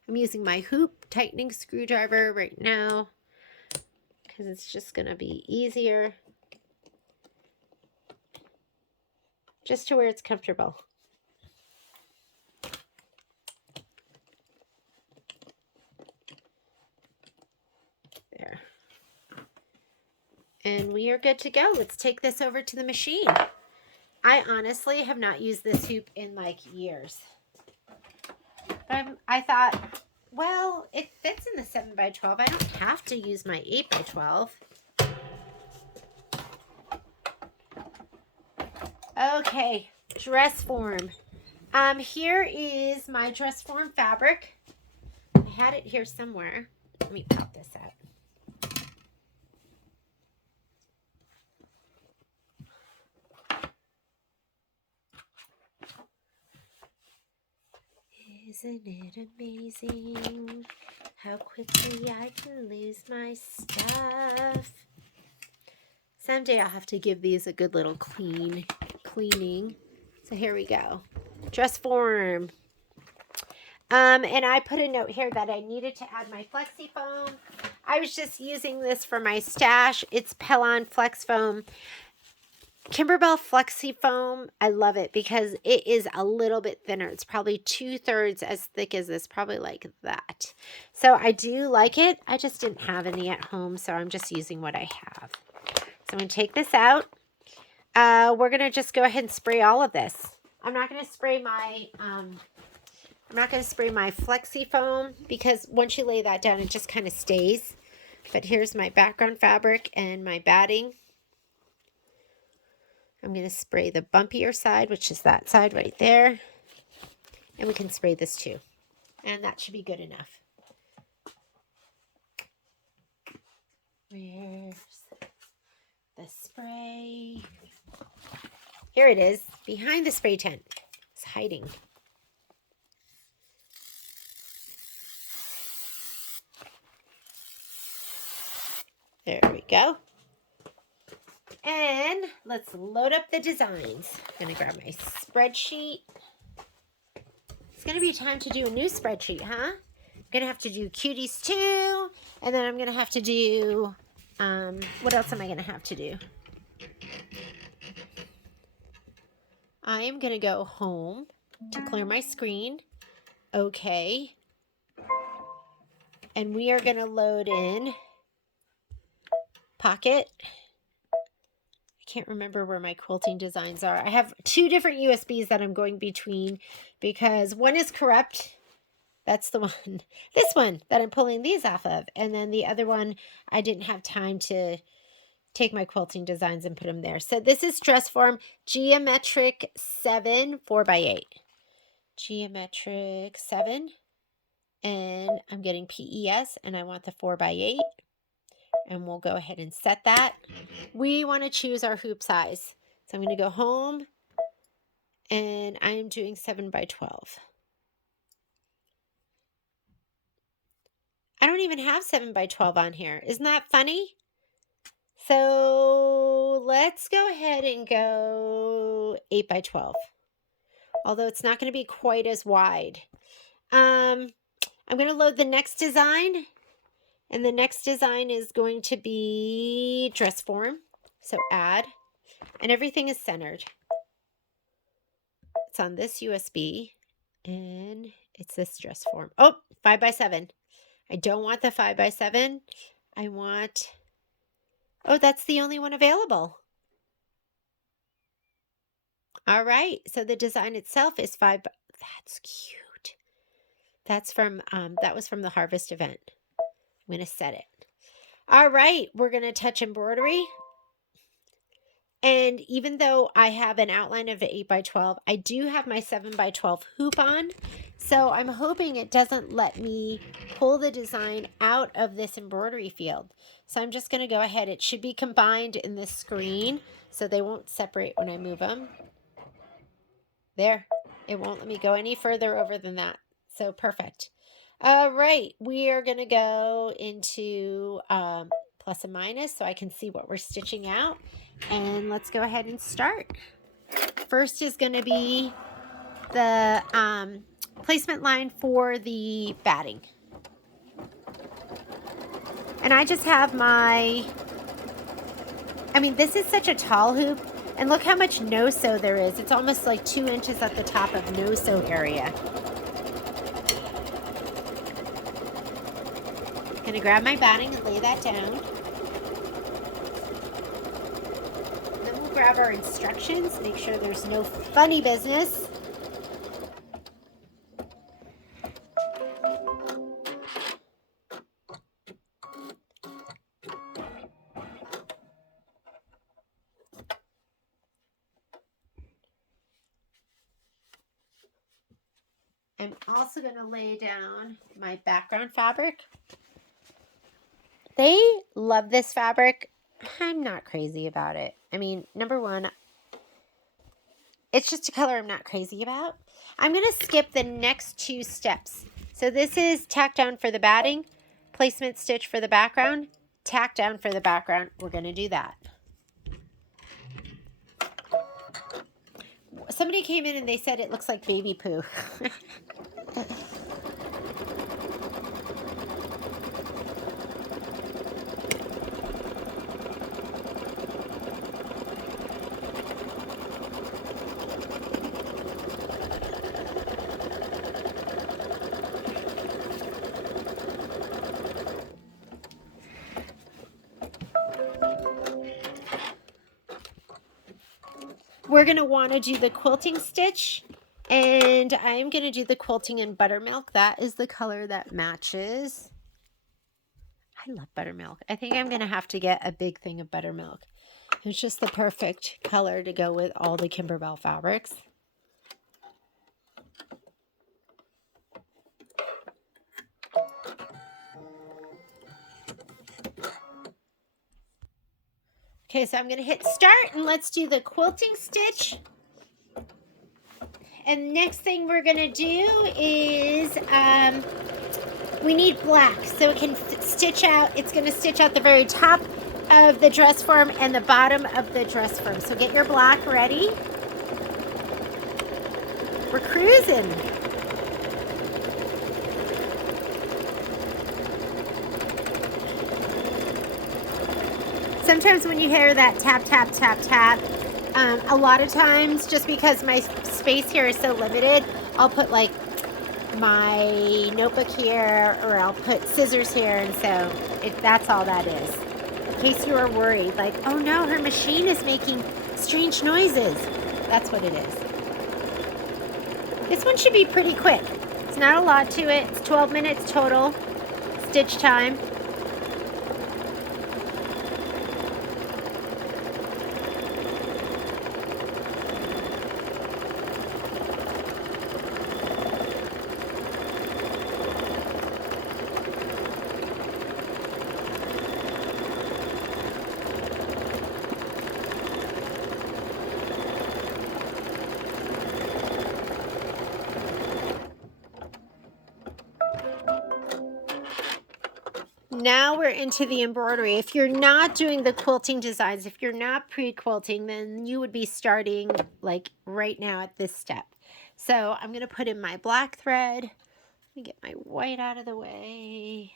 I'm using my hoop tightening screwdriver right now because it's just going to be easier, just to where it's comfortable. There. And we are good to go. Let's take this over to the machine. I honestly have not used this hoop in like years. I thought, well, it fits in the 7x12. I don't have to use my 8x12. Okay, dress form. Here is my dress form fabric. I had it here somewhere. Let me pop this out. Isn't it amazing how quickly I can lose my stuff? Someday I'll have to give these a good little cleaning. So here we go. Dress form. And I put a note here that I needed to add my flexi foam. I was just using this for my stash. It's Pellon Flex Foam. Kimberbell Flexi Foam, I love it because it is a little bit thinner. It's probably 2/3 as thick as this, probably like that. So I do like it. I just didn't have any at home, so I'm just using what I have. So I'm going to take this out. We're going to just go ahead and spray all of this. I'm not going to spray my Flexi Foam because once you lay that down, it just kind of stays. But here's my background fabric and my batting. I'm going to spray the bumpier side, which is that side right there. And we can spray this too. And that should be good enough. Where's the spray? Here it is, behind the spray tent. It's hiding. There we go. And let's load up the designs. I'm going to grab my spreadsheet. It's going to be time to do a new spreadsheet, huh? I'm going to have to do cuties too. And then I'm going to have to do, what else am I going to have to do? I am going to go home to clear my screen. Okay. And we are going to load in Pocket. I can't remember where my quilting designs are. I have 2 different USBs that I'm going between because one is corrupt. That's the one. This one that I'm pulling these off of. And then the other one, I didn't have time to take my quilting designs and put them there. So this is dress form Geometric 7 4x8. Geometric 7. And I'm getting PES and I want the 4x8. And we'll go ahead and set that. We want to choose our hoop size. So I'm going to go home and I'm doing 7x12. I don't even have 7 by 12 on here. Isn't that funny? So let's go ahead and go 8 by 12. Although it's not going to be quite as wide. I'm going to load the next design. And the next design is going to be dress form. So add. And everything is centered. It's on this USB. And it's this dress form. Oh, 5 by 7. I don't want the 5 by 7. I want... Oh, that's the only one available. All right. So the design itself is 5 by... That's cute. That's from, that was from the Harvest event. I'm going to set it. All right. We're going to touch embroidery. And even though I have an outline of the 8 by 12, I do have my 7 by 12 hoop on. So I'm hoping it doesn't let me pull the design out of this embroidery field. So I'm just going to go ahead. It should be combined in this screen so they won't separate when I move them. There. It won't let me go any further over than that. So perfect. All right. We are going to go into plus and minus so I can see what we're stitching out. And let's go ahead and start. First is going to be the placement line for the batting. And I just have my, I mean, this is such a tall hoop. And look how much no-sew there is. It's almost like 2 inches at the top of no-sew area. I'm going to grab my batting and lay that down. Grab our instructions, make sure there's no funny business. I'm also going to lay down my background fabric. They love this fabric. I'm not crazy about it. I mean, number one, it's just a color I'm not crazy about. I'm going to skip the next 2 steps. So this is tack down for the batting, placement stitch for the background, tack down for the background. We're going to do that. Somebody came in and they said it looks like baby poo. We're going to want to do the quilting stitch, and I'm going to do the quilting in buttermilk. That is the color that matches. I love buttermilk. I think I'm going to have to get a big thing of buttermilk. It's just the perfect color to go with all the Kimberbell fabrics. Okay, so I'm going to hit start and let's do the quilting stitch. And next thing we're going to do is we need black so it can stitch out. It's going to stitch out the very top of the dress form and the bottom of the dress form. So get your black ready. We're cruising. Sometimes when you hear that tap, tap, tap, tap, a lot of times, just because my space here is so limited, I'll put like my notebook here, or I'll put scissors here, and so that's all that is. In case you were worried, like, oh no, her machine is making strange noises. That's what it is. This one should be pretty quick. It's not a lot to it. It's 12 minutes total stitch time. Now we're into the embroidery. If you're not doing the quilting designs, if you're not pre-quilting, then you would be starting like right now at this step. So I'm going to put in my black thread. Let me get my white out of the way.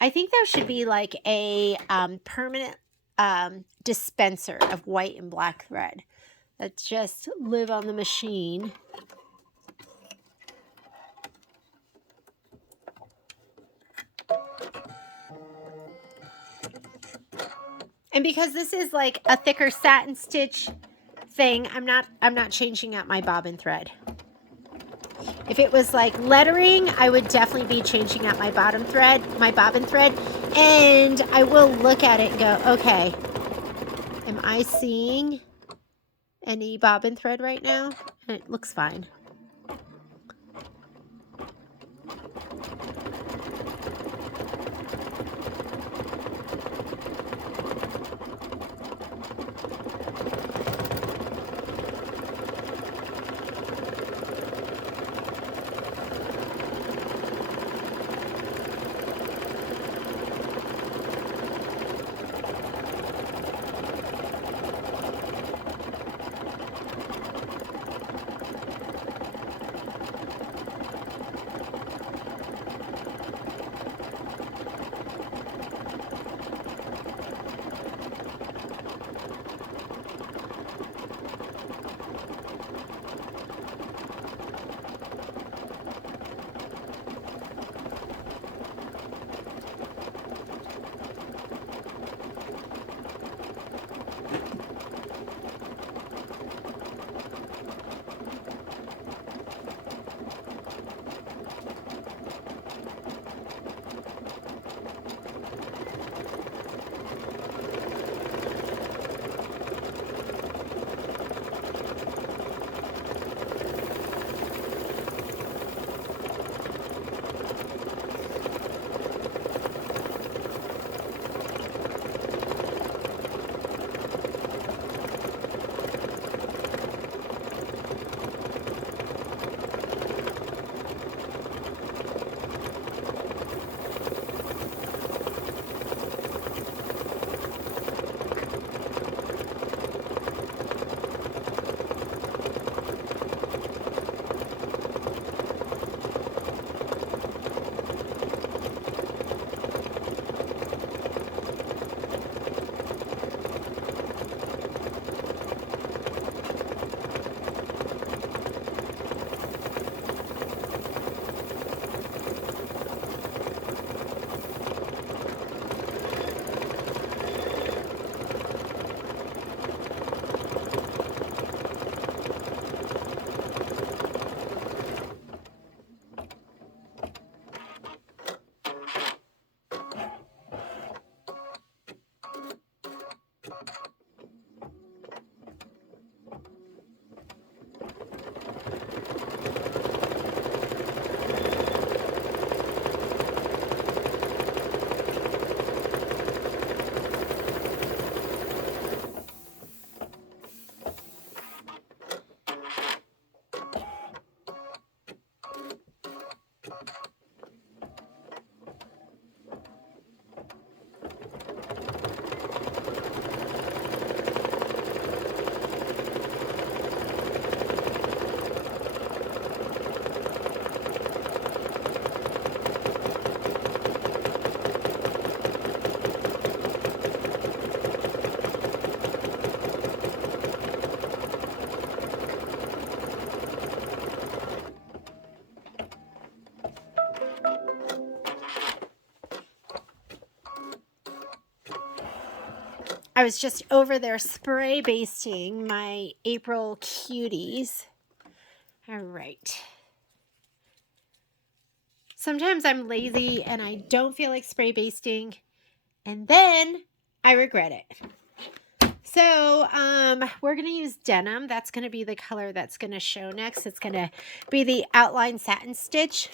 I think there should be like a permanent dispenser of white and black thread that just live on the machine. And because this is like a thicker satin stitch thing, I'm not changing out my bobbin thread. If it was like lettering, I would definitely be changing out my bobbin thread, and I will look at it and go, okay, am I seeing any bobbin thread right now? And it looks fine. I was just over there spray basting my April cuties. All right. Sometimes I'm lazy and I don't feel like spray basting, and then I regret it. So we're going to use denim. That's going to be the color that's going to show next. It's going to be the outline satin stitch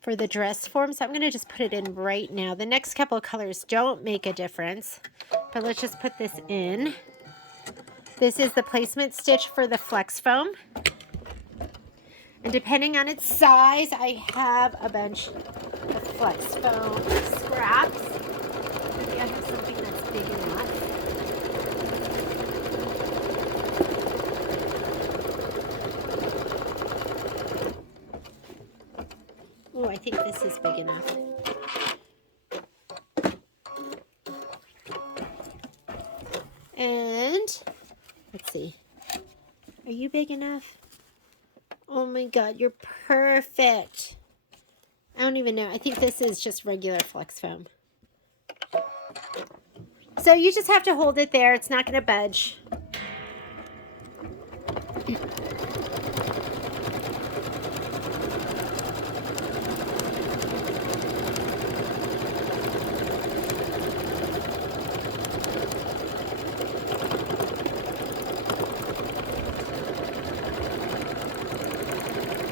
for the dress form. So I'm going to just put it in right now. The next couple of colors don't make a difference, but let's just put this in. This is the placement stitch for the flex foam. And depending on its size, I have a bunch of flex foam scraps. Maybe I have something that's big enough. Oh, I think this is big enough. And let's see. Are you big enough? Oh my God, you're perfect. I don't even know. I think this is just regular flex foam. So you just have to hold it there. It's not going to budge.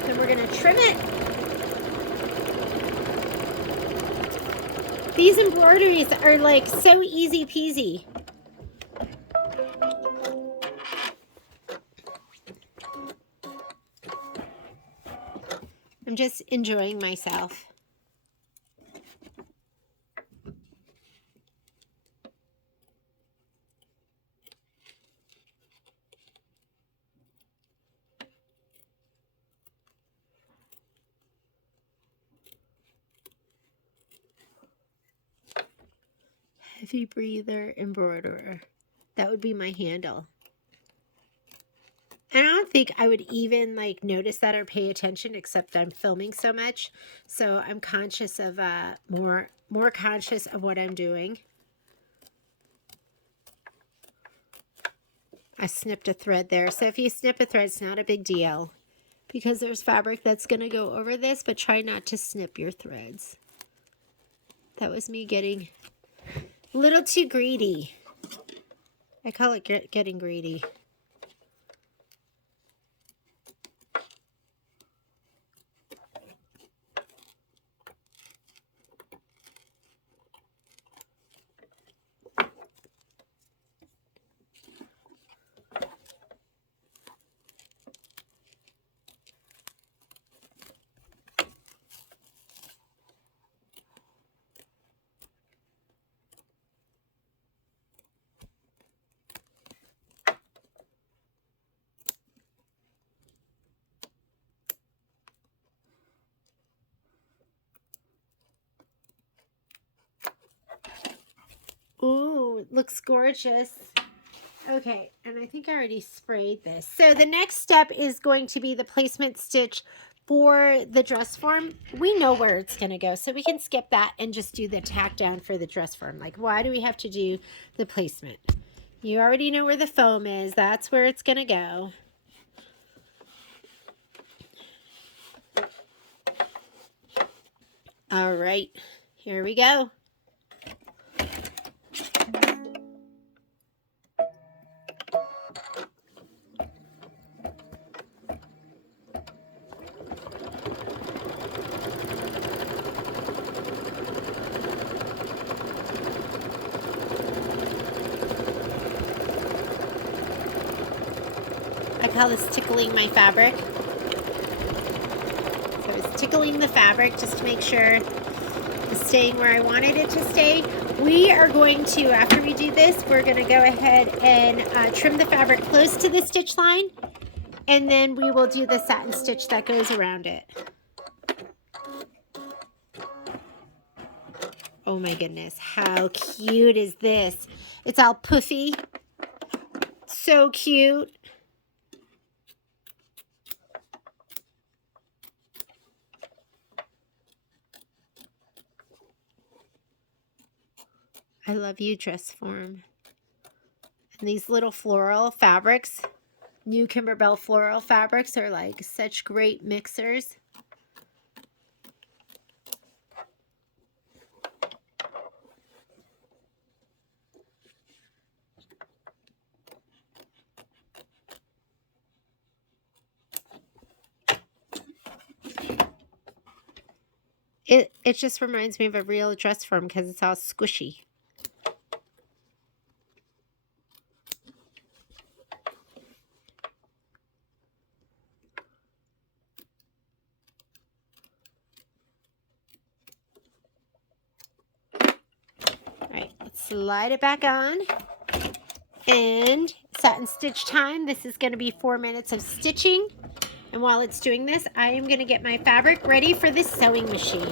Then we're going to trim it. These embroideries are like so easy peasy. I'm just enjoying myself. Heavy breather embroiderer. That would be my handle. And I don't think I would even like notice that or pay attention, except I'm filming so much. So I'm conscious of more conscious of what I'm doing. I snipped a thread there. So if you snip a thread, it's not a big deal because there's fabric that's going to go over this, but try not to snip your threads. That was me getting a little too greedy. I call it getting greedy. Ooh, it looks gorgeous. Okay, and I think I already sprayed this. So the next step is going to be the placement stitch for the dress form. We know where it's going to go, so we can skip that and just do the tack down for the dress form. Like, why do we have to do the placement? You already know where the foam is. That's where it's going to go. All right, here we go. I call this tickling my fabric. So it's tickling the fabric just to make sure it's staying where I wanted it to stay. We are going to, after we do this, we're going to go ahead and trim the fabric close to the stitch line, and then we will do the satin stitch that goes around it. Oh my goodness, how cute is this? It's all puffy. So cute. I love you, dress form. And these little floral fabrics, new Kimberbell floral fabrics, are like such great mixers. It just reminds me of a real dress form because it's all squishy. slide it back on, and satin stitch time. This is going to be 4 minutes of stitching. And while it's doing this, I am going to get my fabric ready for the sewing machine.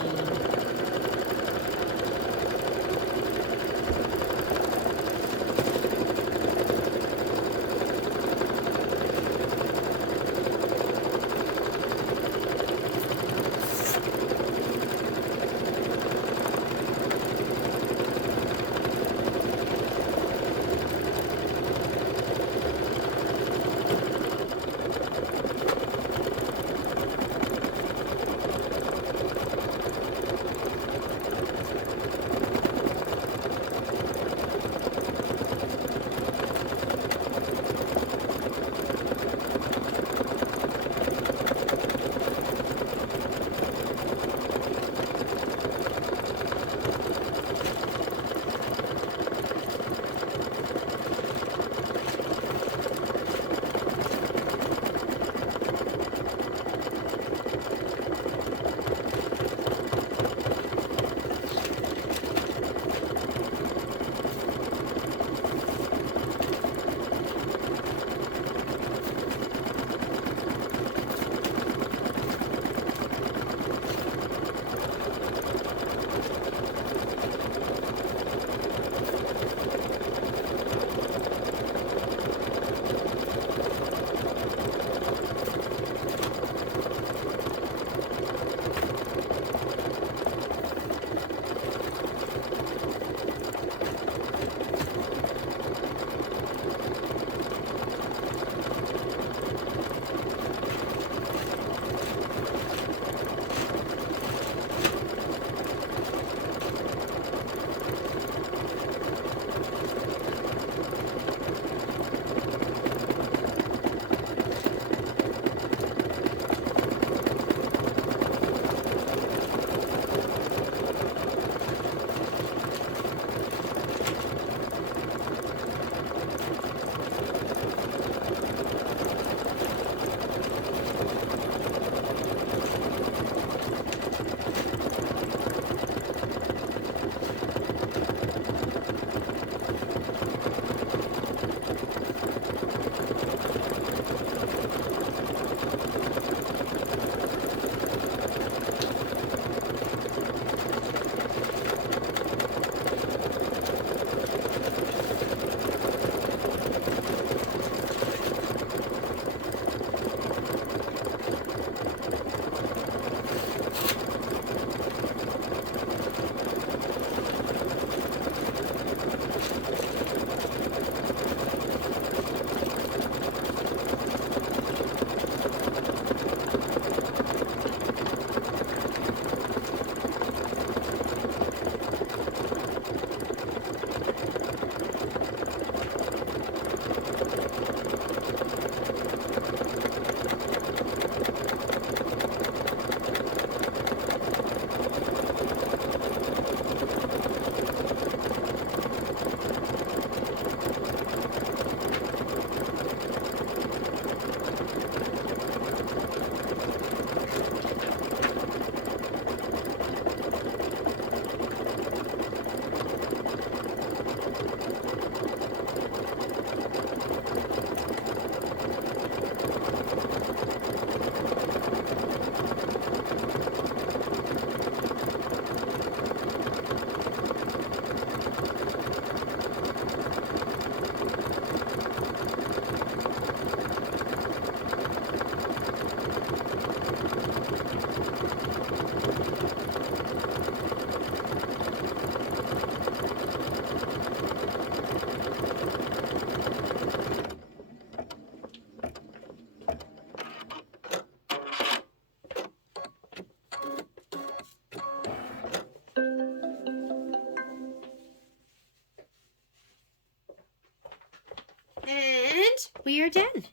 And we are done.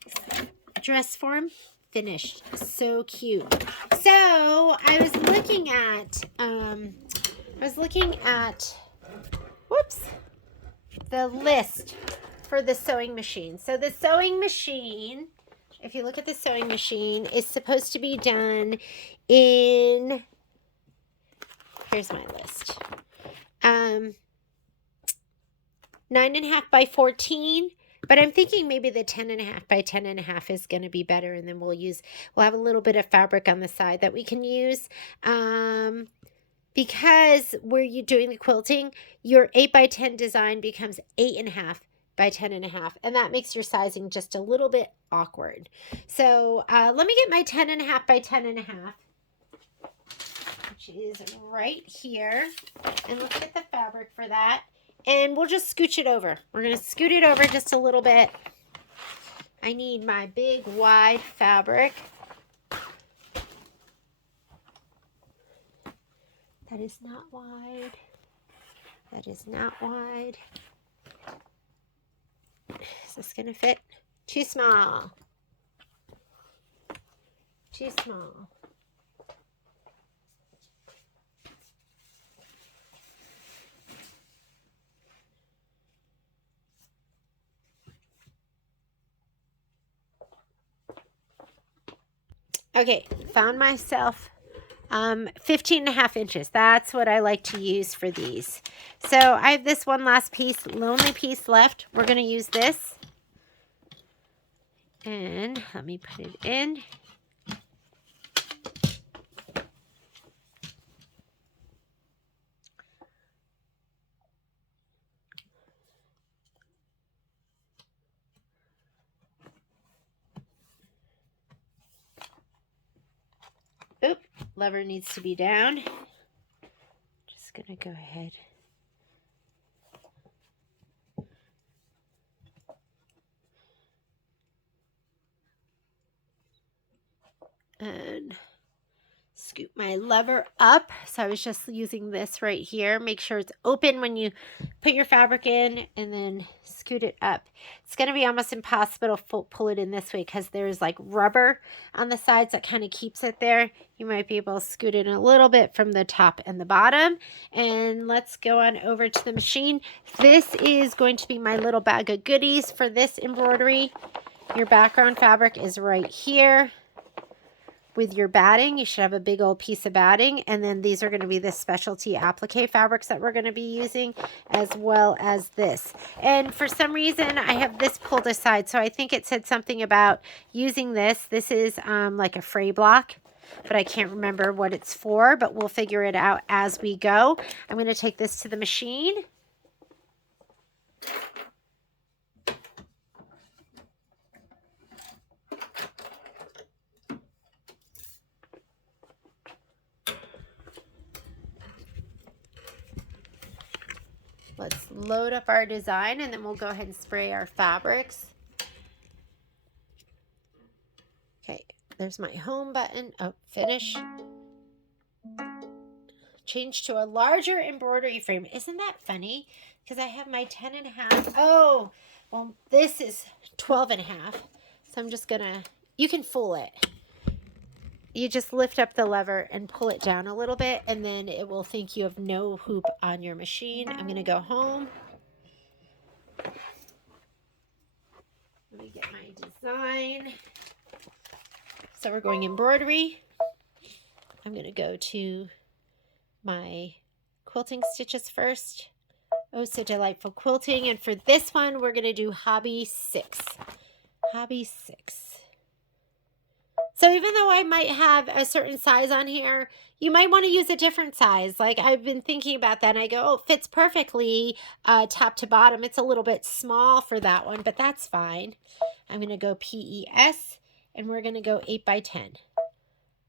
Dress form finished. So cute. So I was looking at whoops, the list for the sewing machine. So the sewing machine, if you look at the sewing machine, is supposed to be done in, here's my list. 9.5 by 14. But I'm thinking maybe the 10.5 by 10.5 is going to be better. And then we'll have a little bit of fabric on the side that we can use. Because where you're doing the quilting, your 8 by 10 design becomes 8.5 by 10.5. And that makes your sizing just a little bit awkward. So let me get my 10.5 by 10.5, which is right here. And let's get the fabric for that. And we'll just scooch it over. We're going to scoot it over just a little bit. I need my big wide fabric. That is not wide. That is not wide. Is this going to fit? Too small. Too small. Okay, found myself 15.5 inches. That's what I like to use for these. So I have this one last piece, lonely piece left. We're going to use this. And let me put it in. Oop, lever needs to be down. Just gonna go ahead. And scoop my lever up. So I was just using this right here. Make sure it's open when you put your fabric in, and then scoot it up. It's going to be almost impossible to pull it in this way because there's like rubber on the sides that kind of keeps it there. You might be able to scoot it in a little bit from the top and the bottom. And let's go on over to the machine. This is going to be my little bag of goodies for this embroidery. Your background fabric is right here. With your batting, you should have a big old piece of batting, and then these are going to be the specialty applique fabrics that we're going to be using, as well as this. And for some reason I have this pulled aside, so I think it said something about using this. This is like a fray block, but I can't remember what it's for, but we'll figure it out as we go. I'm going to take this to the machine. Let's load up our design, and then we'll go ahead and spray our fabrics. Okay, there's my home button. Oh, finish. Change to a larger embroidery frame. Isn't that funny? Because I have my 10.5. Oh, well, this is 12.5. So I'm just gonna, you can fool it. You just lift up the lever and pull it down a little bit, and then it will think you have no hoop on your machine. I'm going to go home. Let me get my design. So we're going embroidery. I'm going to go to my quilting stitches first. Oh, so delightful quilting. And for this one, we're going to do hobby 6. Hobby 6. So even though I might have a certain size on here, you might want to use a different size. Like I've been thinking about that, and I go, oh, it fits perfectly top to bottom. It's a little bit small for that one, but that's fine. I'm going to go PES, and we're going to go 8 by 10.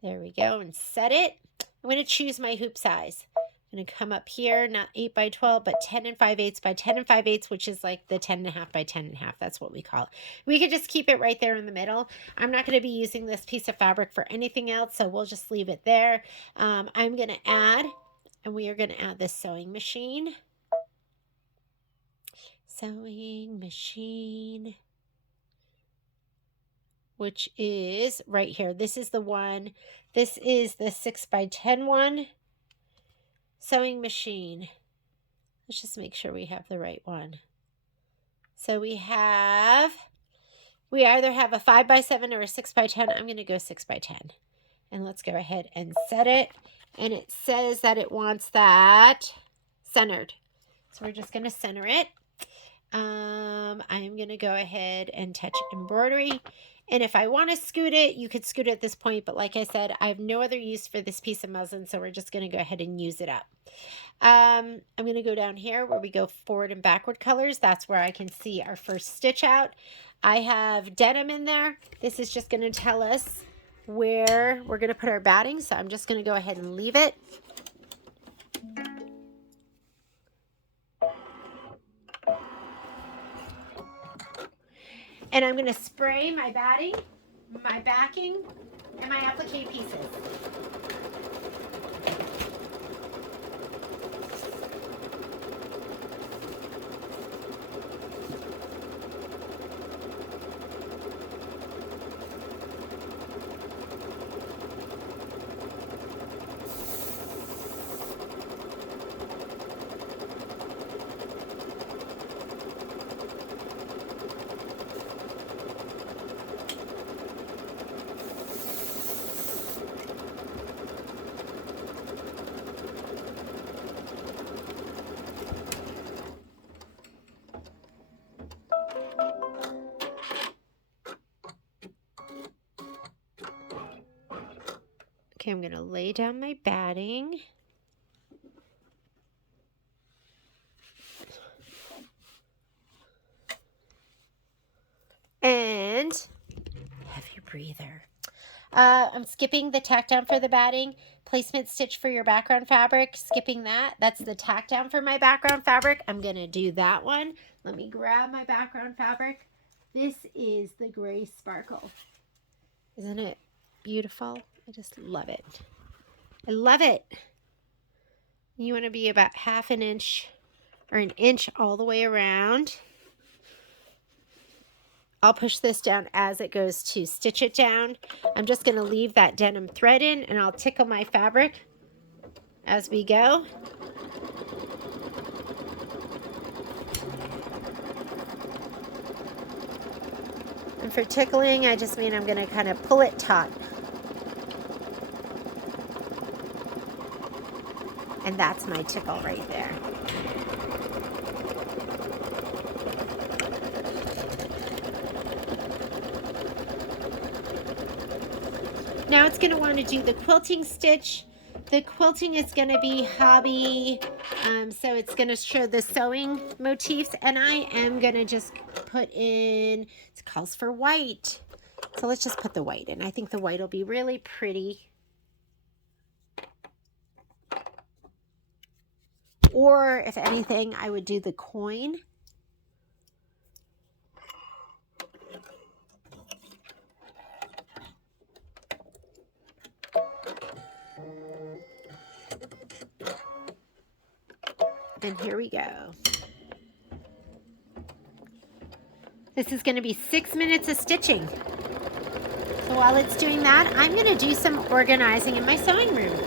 There we go, and set it. I'm going to choose my hoop size. I'm going to come up here, not 8 by 12, but 10 5/8 by 10 5/8, which is like the 10.5 by 10.5. That's what we call it. We could just keep it right there in the middle. I'm not going to be using this piece of fabric for anything else, so we'll just leave it there. I'm going to add, and we are going to add this sewing machine. Sewing machine, which is right here. This is the one. This is the 6 by 10 one. Sewing machine. Let's just make sure we have the right one. So we either have a 5 by 7 or a 6 by 10. I'm going to go 6 by 10. And let's go ahead and set it. And it says that it wants that centered. So we're just going to center it. I'm going to go ahead and touch embroidery. And if I want to scoot it, you could scoot it at this point. But like I said, I have no other use for this piece of muslin, so we're just going to go ahead and use it up. I'm going to go down here where we go forward and backward colors. That's where I can see our first stitch out. I have denim in there. This is just going to tell us where we're going to put our batting. So I'm just going to go ahead and leave it. And I'm going to spray my batting, my backing, and my applique pieces. Okay, I'm going to lay down my batting. And heavy breather. I'm skipping the tack down for the batting. Placement stitch for your background fabric. Skipping that. That's the tack down for my background fabric. I'm going to do that one. Let me grab my background fabric. This is the gray sparkle. Isn't it beautiful? I just love it. I love it. You want to be about half an inch or an inch all the way around. I'll push this down as it goes to stitch it down. I'm just going to leave that denim thread in, and I'll tickle my fabric as we go. And for tickling, I just mean I'm going to kind of pull it taut. And that's my tickle right there. Now it's going to want to do the quilting stitch. The quilting is going to be hobby, so it's going to show the sewing motifs, and I am going to just put in, it calls for white. So let's just put the white in. I think the white will be really pretty. Or if anything, I would do the coin. And here we go. This is going to be 6 minutes of stitching. So while it's doing that, I'm going to do some organizing in my sewing room.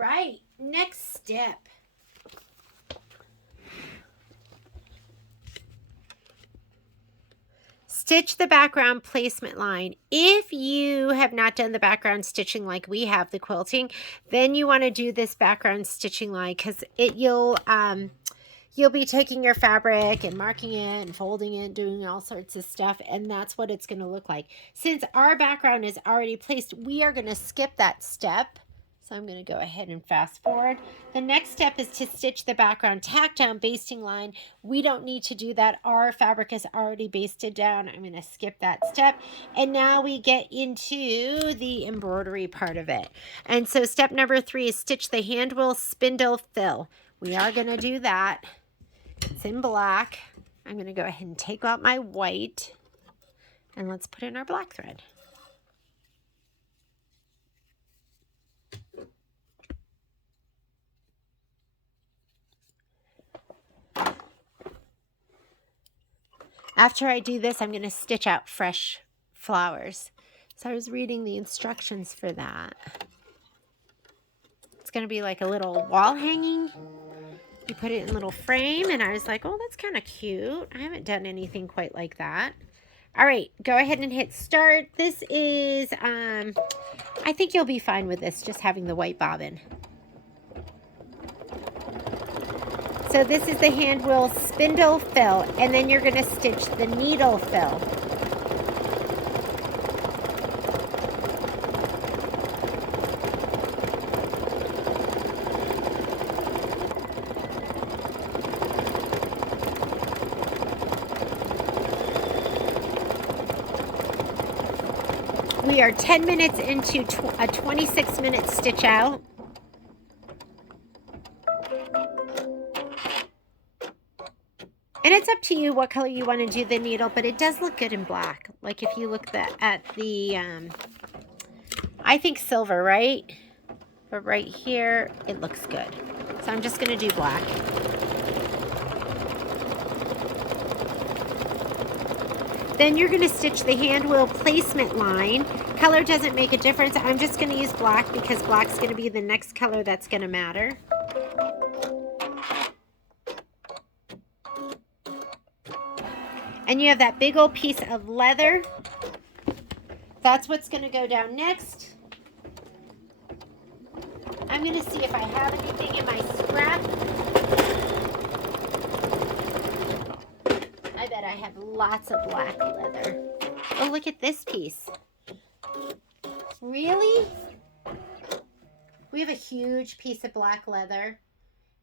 right, next step. Stitch the background placement line. If you have not done the background stitching like we have the quilting, then you want to do this background stitching line, because you'll be taking your fabric and marking it and folding it, doing all sorts of stuff, and that's what it's going to look like. Since our background is already placed, we are going to skip that step. So I'm going to go ahead and fast forward. The next step is to stitch the background tack down basting line. We don't need to do that. Our fabric is already basted down. I'm going to skip that step. And now we get into the embroidery part of it. And so step number 3 is stitch the hand wheel spindle fill. We are going to do that. It's in black. I'm going to go ahead and take out my white, and let's put in our black thread. After I do this, I'm going to stitch out fresh flowers. So I was reading the instructions for that. It's going to be like a little wall hanging. You put it in a little frame, and I was like, oh, that's kind of cute. I haven't done anything quite like that. All right, go ahead and hit start. This is, I think you'll be fine with this, just having the white bobbin. So this is the hand wheel spindle fill, and then you're going to stitch the needle fill. We are 10 minutes into a 26-minute stitch out. And it's up to you what color you want to do the needle, but it does look good in black. Like if you look at the, I think silver, right? But right here, it looks good. So I'm just going to do black. Then you're going to stitch the hand wheel placement line. Color doesn't make a difference. I'm just going to use black because black's going to be the next color that's going to matter. And you have that big old piece of leather. That's what's going to go down next. I'm going to see if I have anything in my scrap. I bet I have lots of black leather. Oh, look at this piece. Really? We have a huge piece of black leather.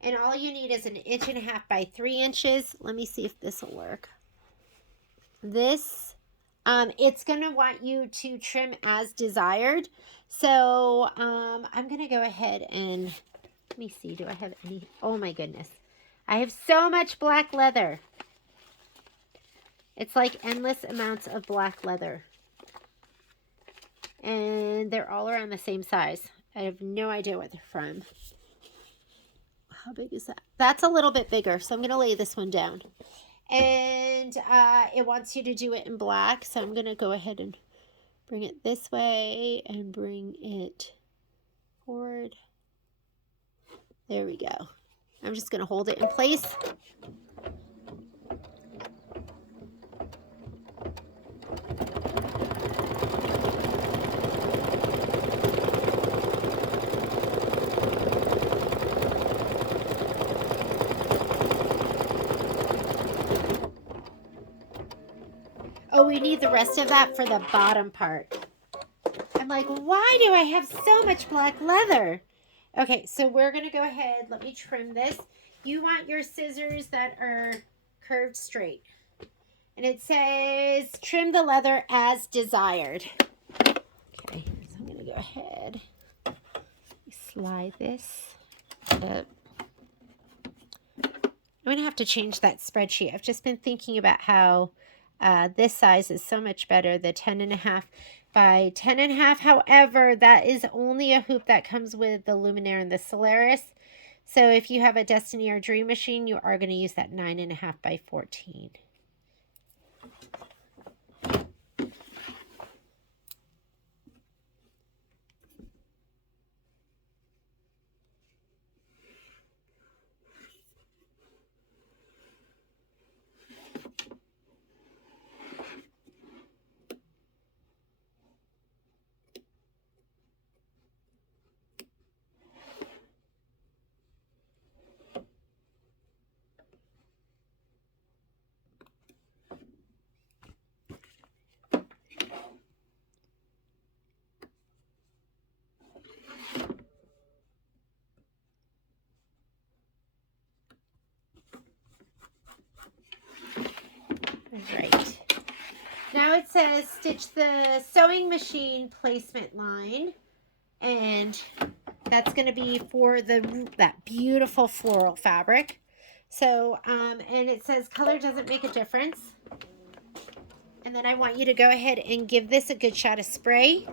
And all you need is 1.5 inches by 3 inches. Let me see if this will work. This, it's going to want you to trim as desired. So I'm going to go ahead and, let me see, do I have any? Oh my goodness. I have so much black leather. It's like endless amounts of black leather. And they're all around the same size. I have no idea what they're from. How big is that? That's a little bit bigger, so I'm going to lay this one down. And it wants you to do it in black, so I'm going to go ahead and bring it this way and bring it forward. There we go. I'm just going to hold it in place. Oh, we need the rest of that for the bottom part. I'm like, why do I have so much black leather? Okay, so we're going to go ahead. Let me trim this. You want your scissors that are curved straight. And it says, trim the leather as desired. Okay, so I'm going to go ahead. Slide this up. I'm going to have to change that spreadsheet. I've just been thinking about how this size is so much better, the 10.5 by 10.5. However, that is only a hoop that comes with the Luminaire and the Solaris. So if you have a Destiny or Dream Machine, you are going to use that 9.5 by 14. Right. Now it says stitch the sewing machine placement line, and that's going to be for that beautiful floral fabric. So, and it says color doesn't make a difference. And then I want you to go ahead and give this a good shot of spray.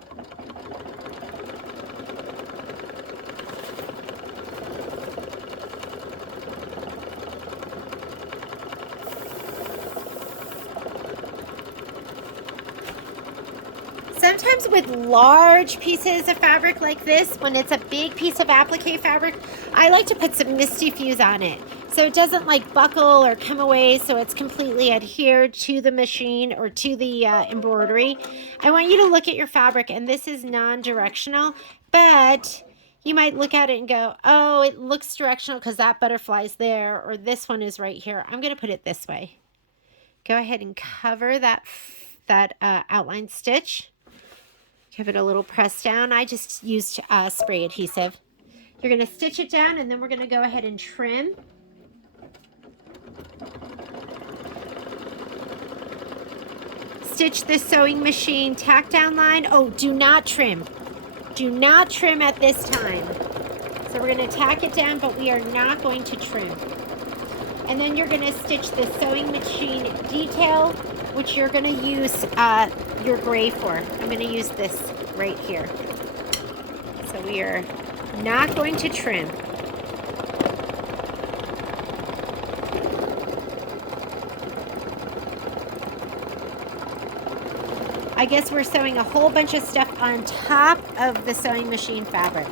Sometimes with large pieces of fabric like this, when it's a big piece of applique fabric, I like to put some Misty Fuse on it, so it doesn't like buckle or come away, so it's completely adhered to the machine or to the embroidery. I want you to look at your fabric, and this is non-directional, but you might look at it and go, oh, it looks directional because that butterfly's there, or this one is right here. I'm going to put it this way. Go ahead and cover that outline stitch. Give it a little press down. I just used spray adhesive. You're going to stitch it down, and then we're going to go ahead and trim. Stitch the sewing machine tack down line. Oh, do not trim. Do not trim at this time. So we're going to tack it down, but we are not going to trim. And then you're going to stitch the sewing machine detail, which you're going to use your gray for. I'm going to use this right here. So we are not going to trim. I guess we're sewing a whole bunch of stuff on top of the sewing machine fabric.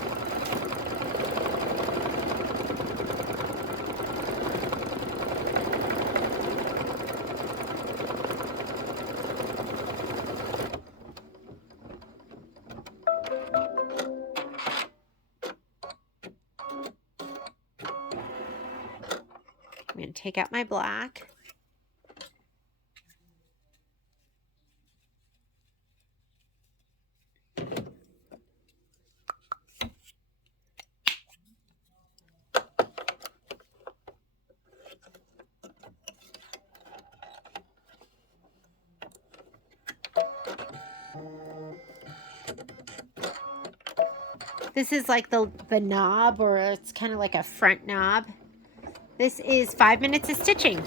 I'm going to take out my black. This is like the knob, or it's kind of like a front knob. This is 5 minutes of stitching.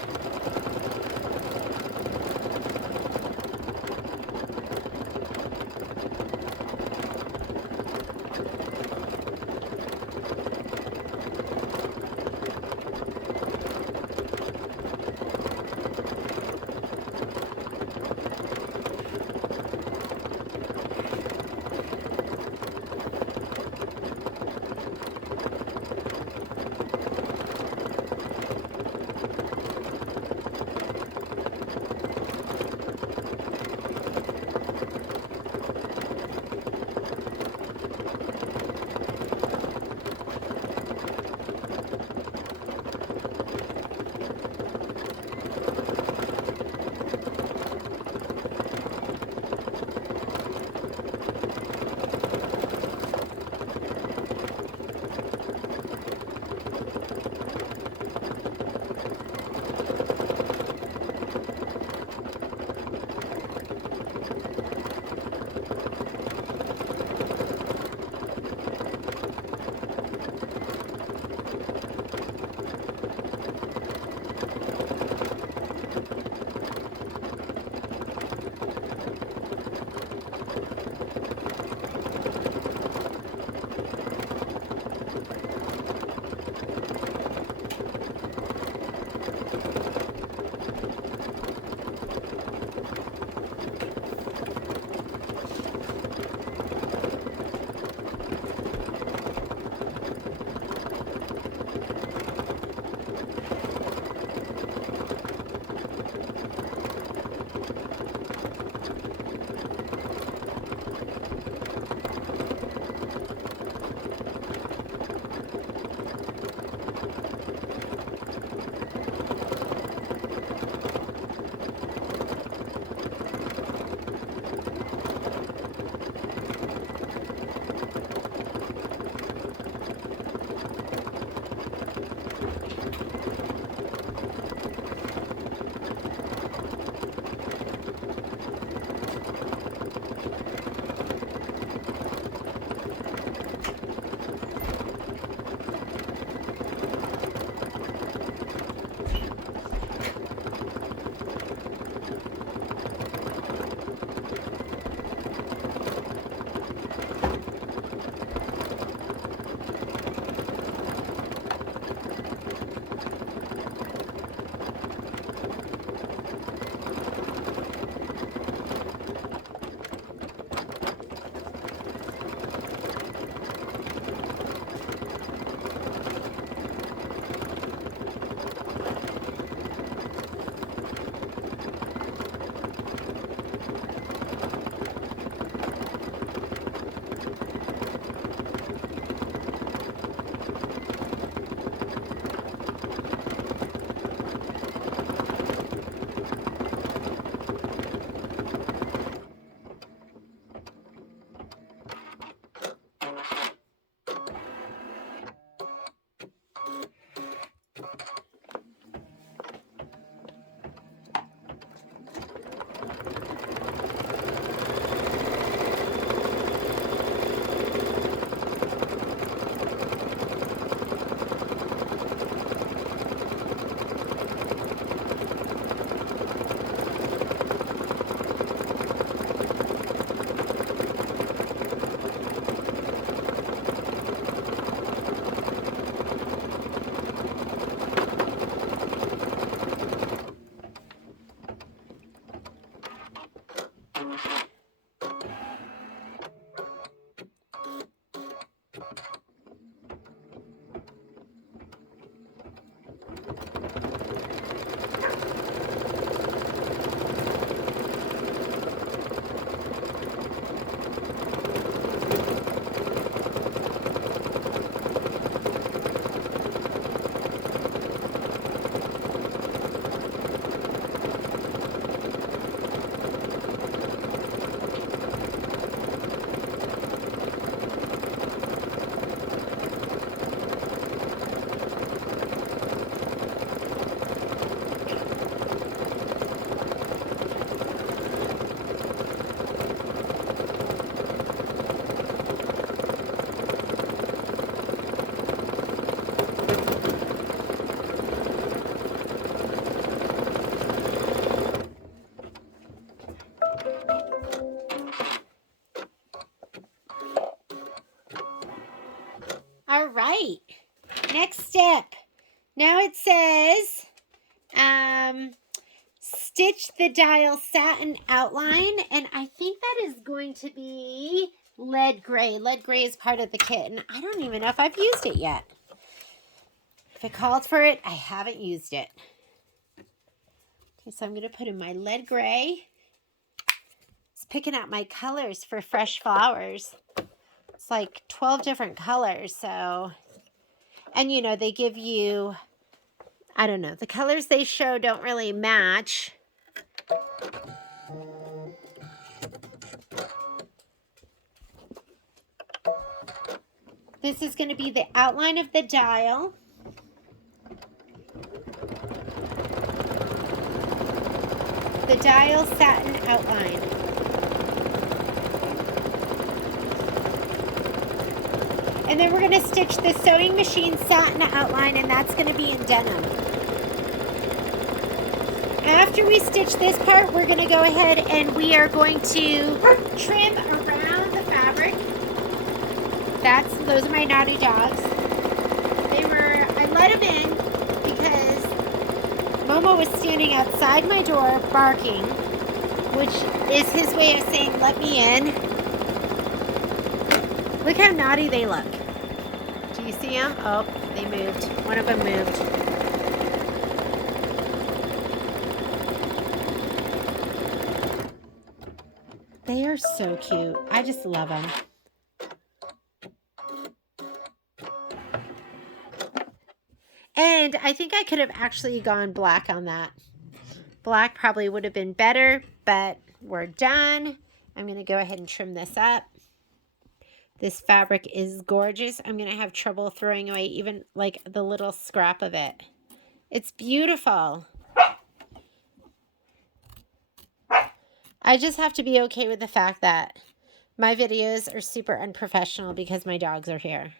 step. Now it says, stitch the dial satin outline, and I think that is going to be lead gray. Lead gray is part of the kit, and I don't even know if I've used it yet. If it called for it, I haven't used it. Okay, so I'm going to put in my lead gray. It's picking out my colors for fresh flowers. It's like 12 different colors, so... And, you know, they give you... I don't know. The colors they show don't really match. This is going to be the outline of the dial. The dial satin outline. And then we're going to stitch the sewing machine satin outline, and that's going to be in denim. After we stitch this part, we're going to go ahead and we are going to trim around the fabric. Those are my naughty dogs. I let them in because Momo was standing outside my door barking, which is his way of saying, let me in. Look how naughty they look. Do you see them? Oh, they moved. One of them moved. They are so cute. I just love them. And I think I could have actually gone black on that. Black probably would have been better, but we're done. I'm going to go ahead and trim this up. This fabric is gorgeous. I'm going to have trouble throwing away even like the little scrap of it. It's beautiful. I just have to be okay with the fact that my videos are super unprofessional because my dogs are here.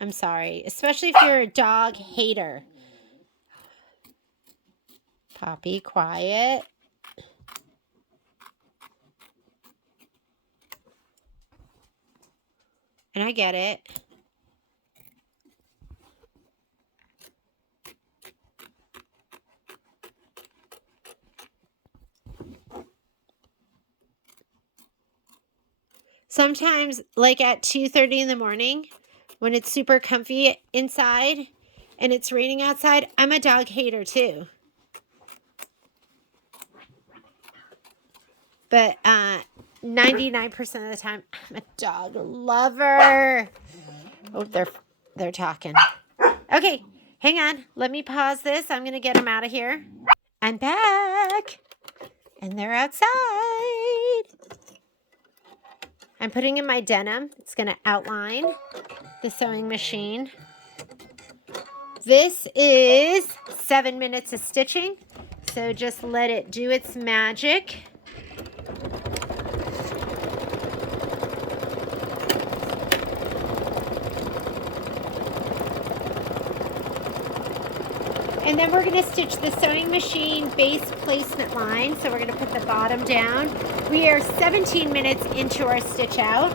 I'm sorry, especially if you're a dog hater. Poppy, quiet. And I get it. Sometimes, like at 2:30 in the morning, when it's super comfy inside and it's raining outside, I'm a dog hater too. But 99% of the time, I'm a dog lover. Oh, they're talking. Okay, hang on. Let me pause this. I'm going to get them out of here. I'm back. And they're outside. I'm putting in my denim. It's going to outline the sewing machine. This is 7 minutes of stitching. So just let it do its magic. And then we're going to stitch the sewing machine base placement line. So we're going to put the bottom down. We are 17 minutes into our stitch out.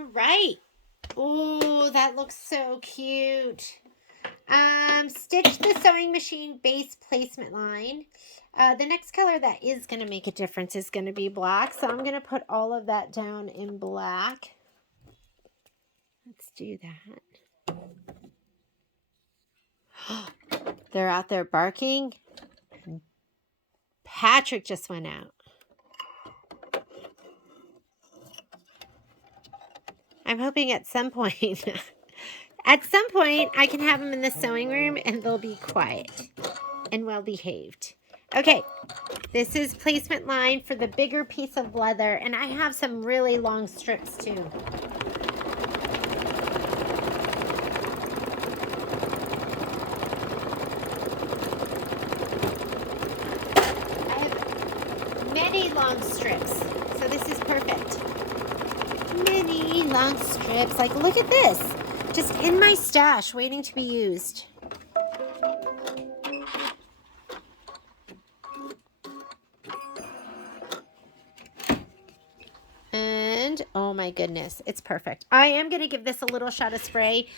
All right. Oh, that looks so cute. Stitch the sewing machine base placement line. The next color that is going to make a difference is going to be black. So I'm going to put all of that down in black. Let's do that. They're out there barking. Patrick just went out. I'm hoping at some point, I can have them in the sewing room and they'll be quiet and well behaved. Okay, this is placement line for the bigger piece of leather, and I have some really long strips too. I have many long strips, so this is perfect. Many long strips. Like, look at this. Just in my stash, waiting to be used. And, oh my goodness, it's perfect. I am going to give this a little shot of spray.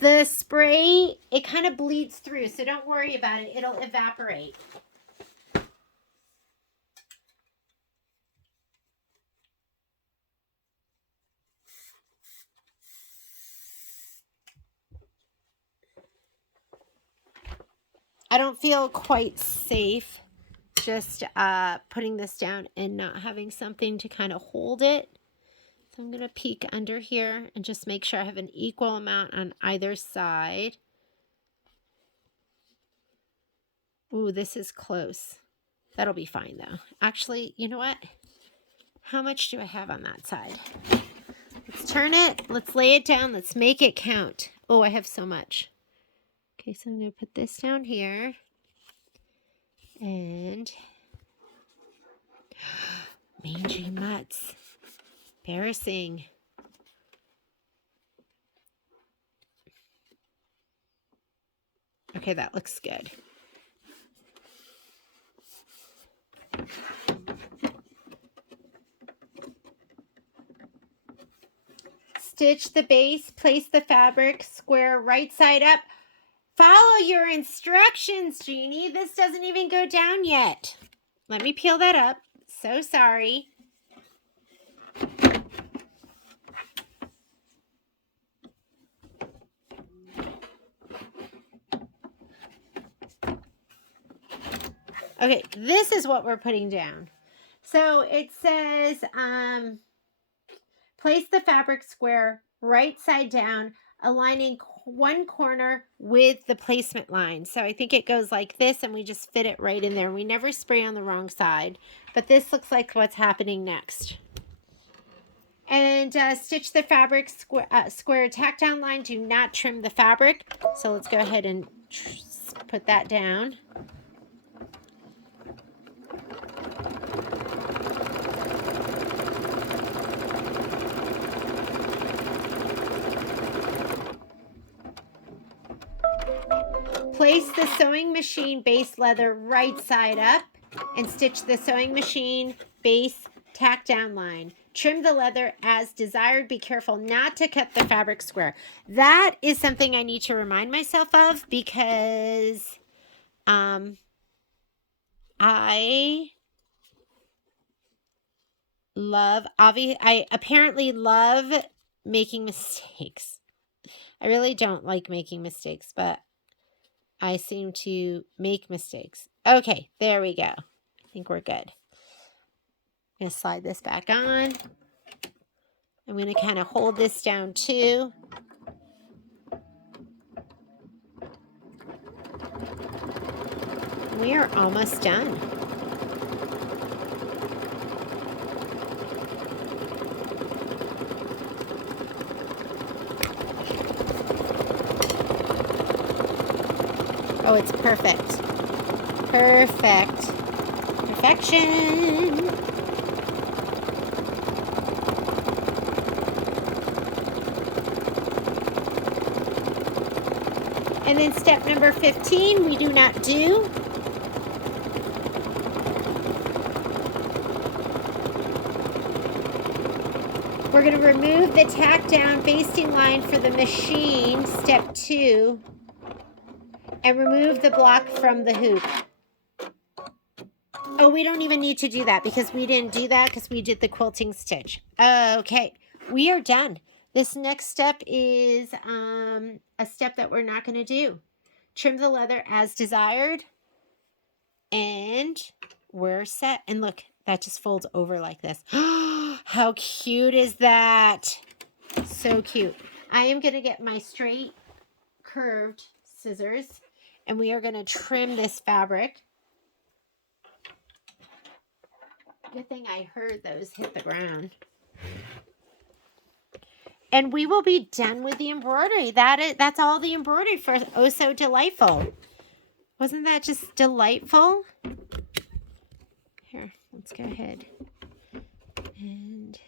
The spray, it kind of bleeds through, so don't worry about it. It'll evaporate. I don't feel quite safe just putting this down and not having something to kind of hold it. So I'm going to peek under here and just make sure I have an equal amount on either side. Ooh, this is close. That'll be fine though. Actually, you know what? How much do I have on that side? Let's turn it. Let's lay it down. Let's make it count. Oh, I have so much. Okay, so I'm going to put this down here. And mangy mutts. Embarrassing. Okay, that looks good. Stitch the base, place the fabric square right side up. Follow your instructions, Jeannie. This doesn't even go down yet. Let me peel that up. So sorry. Okay, this is what we're putting down. So it says, place the fabric square right side down, aligning one corner with the placement line. So I think it goes like this, and we just fit it right in there. We never spray on the wrong side, but this looks like what's happening next. And stitch the fabric square tack down line. Do not trim the fabric. So let's go ahead and put that down. Place the sewing machine base leather right side up and stitch the sewing machine base tack down line. Trim the leather as desired. Be careful not to cut the fabric square. That is something I need to remind myself of because I apparently love making mistakes. I really don't like making mistakes, but I seem to make mistakes. Okay, there we go. I think we're good. I'm going to slide this back on. I'm going to kind of hold this down too. We are almost done. Oh, it's perfect. Perfect. Perfection. And then step number 15, we do not do. We're going to remove the tack down basting line for the machine, step 2, and remove the block from the hoop. Oh, we don't even need to do that because we didn't do that because we did the quilting stitch. Okay, we are done. This next step is a step that we're not going to do. Trim the leather as desired, and we're set. And look, that just folds over like this. How cute is that? So cute. I am going to get my straight curved scissors, and we are going to trim this fabric. Good thing I heard those hit the ground. And we will be done with the embroidery. That's all the embroidery for Oh So Delightful. Wasn't that just delightful? Here, let's go ahead. And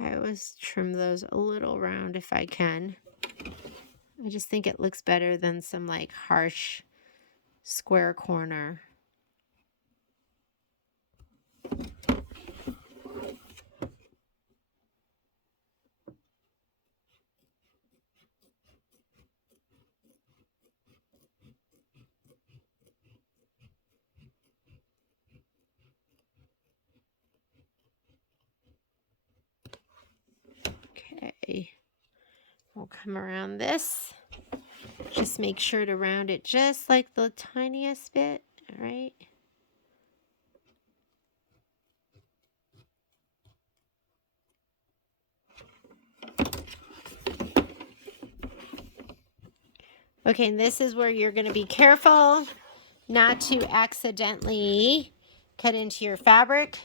I always trim those a little round if I can. I just think it looks better than some like harsh square corner. Okay, we'll come around this. Just make sure to round it just like the tiniest bit, all right? Okay, and this is where you're going to be careful not to accidentally cut into your fabric.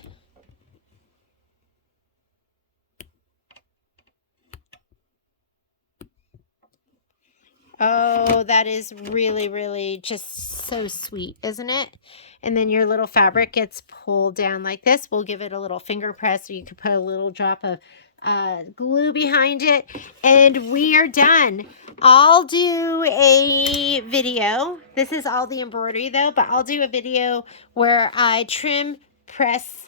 Oh, that is really, really just so sweet, isn't it? And then your little fabric gets pulled down like this. We'll give it a little finger press, or you could put a little drop of glue behind it, and we are done. I'll do a video. This is all the embroidery though, but I'll do a video where I trim, press,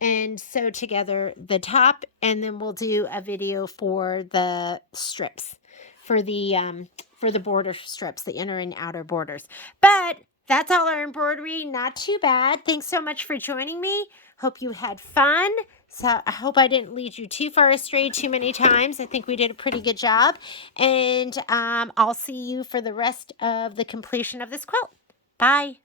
and sew together the top, and then we'll do a video for the strips, for the border strips, the inner and outer borders. But that's all our embroidery. Not too bad. Thanks so much for joining me. Hope you had fun. So I hope I didn't lead you too far astray too many times. I think we did a pretty good job. And I'll see you for the rest of the completion of this quilt. Bye.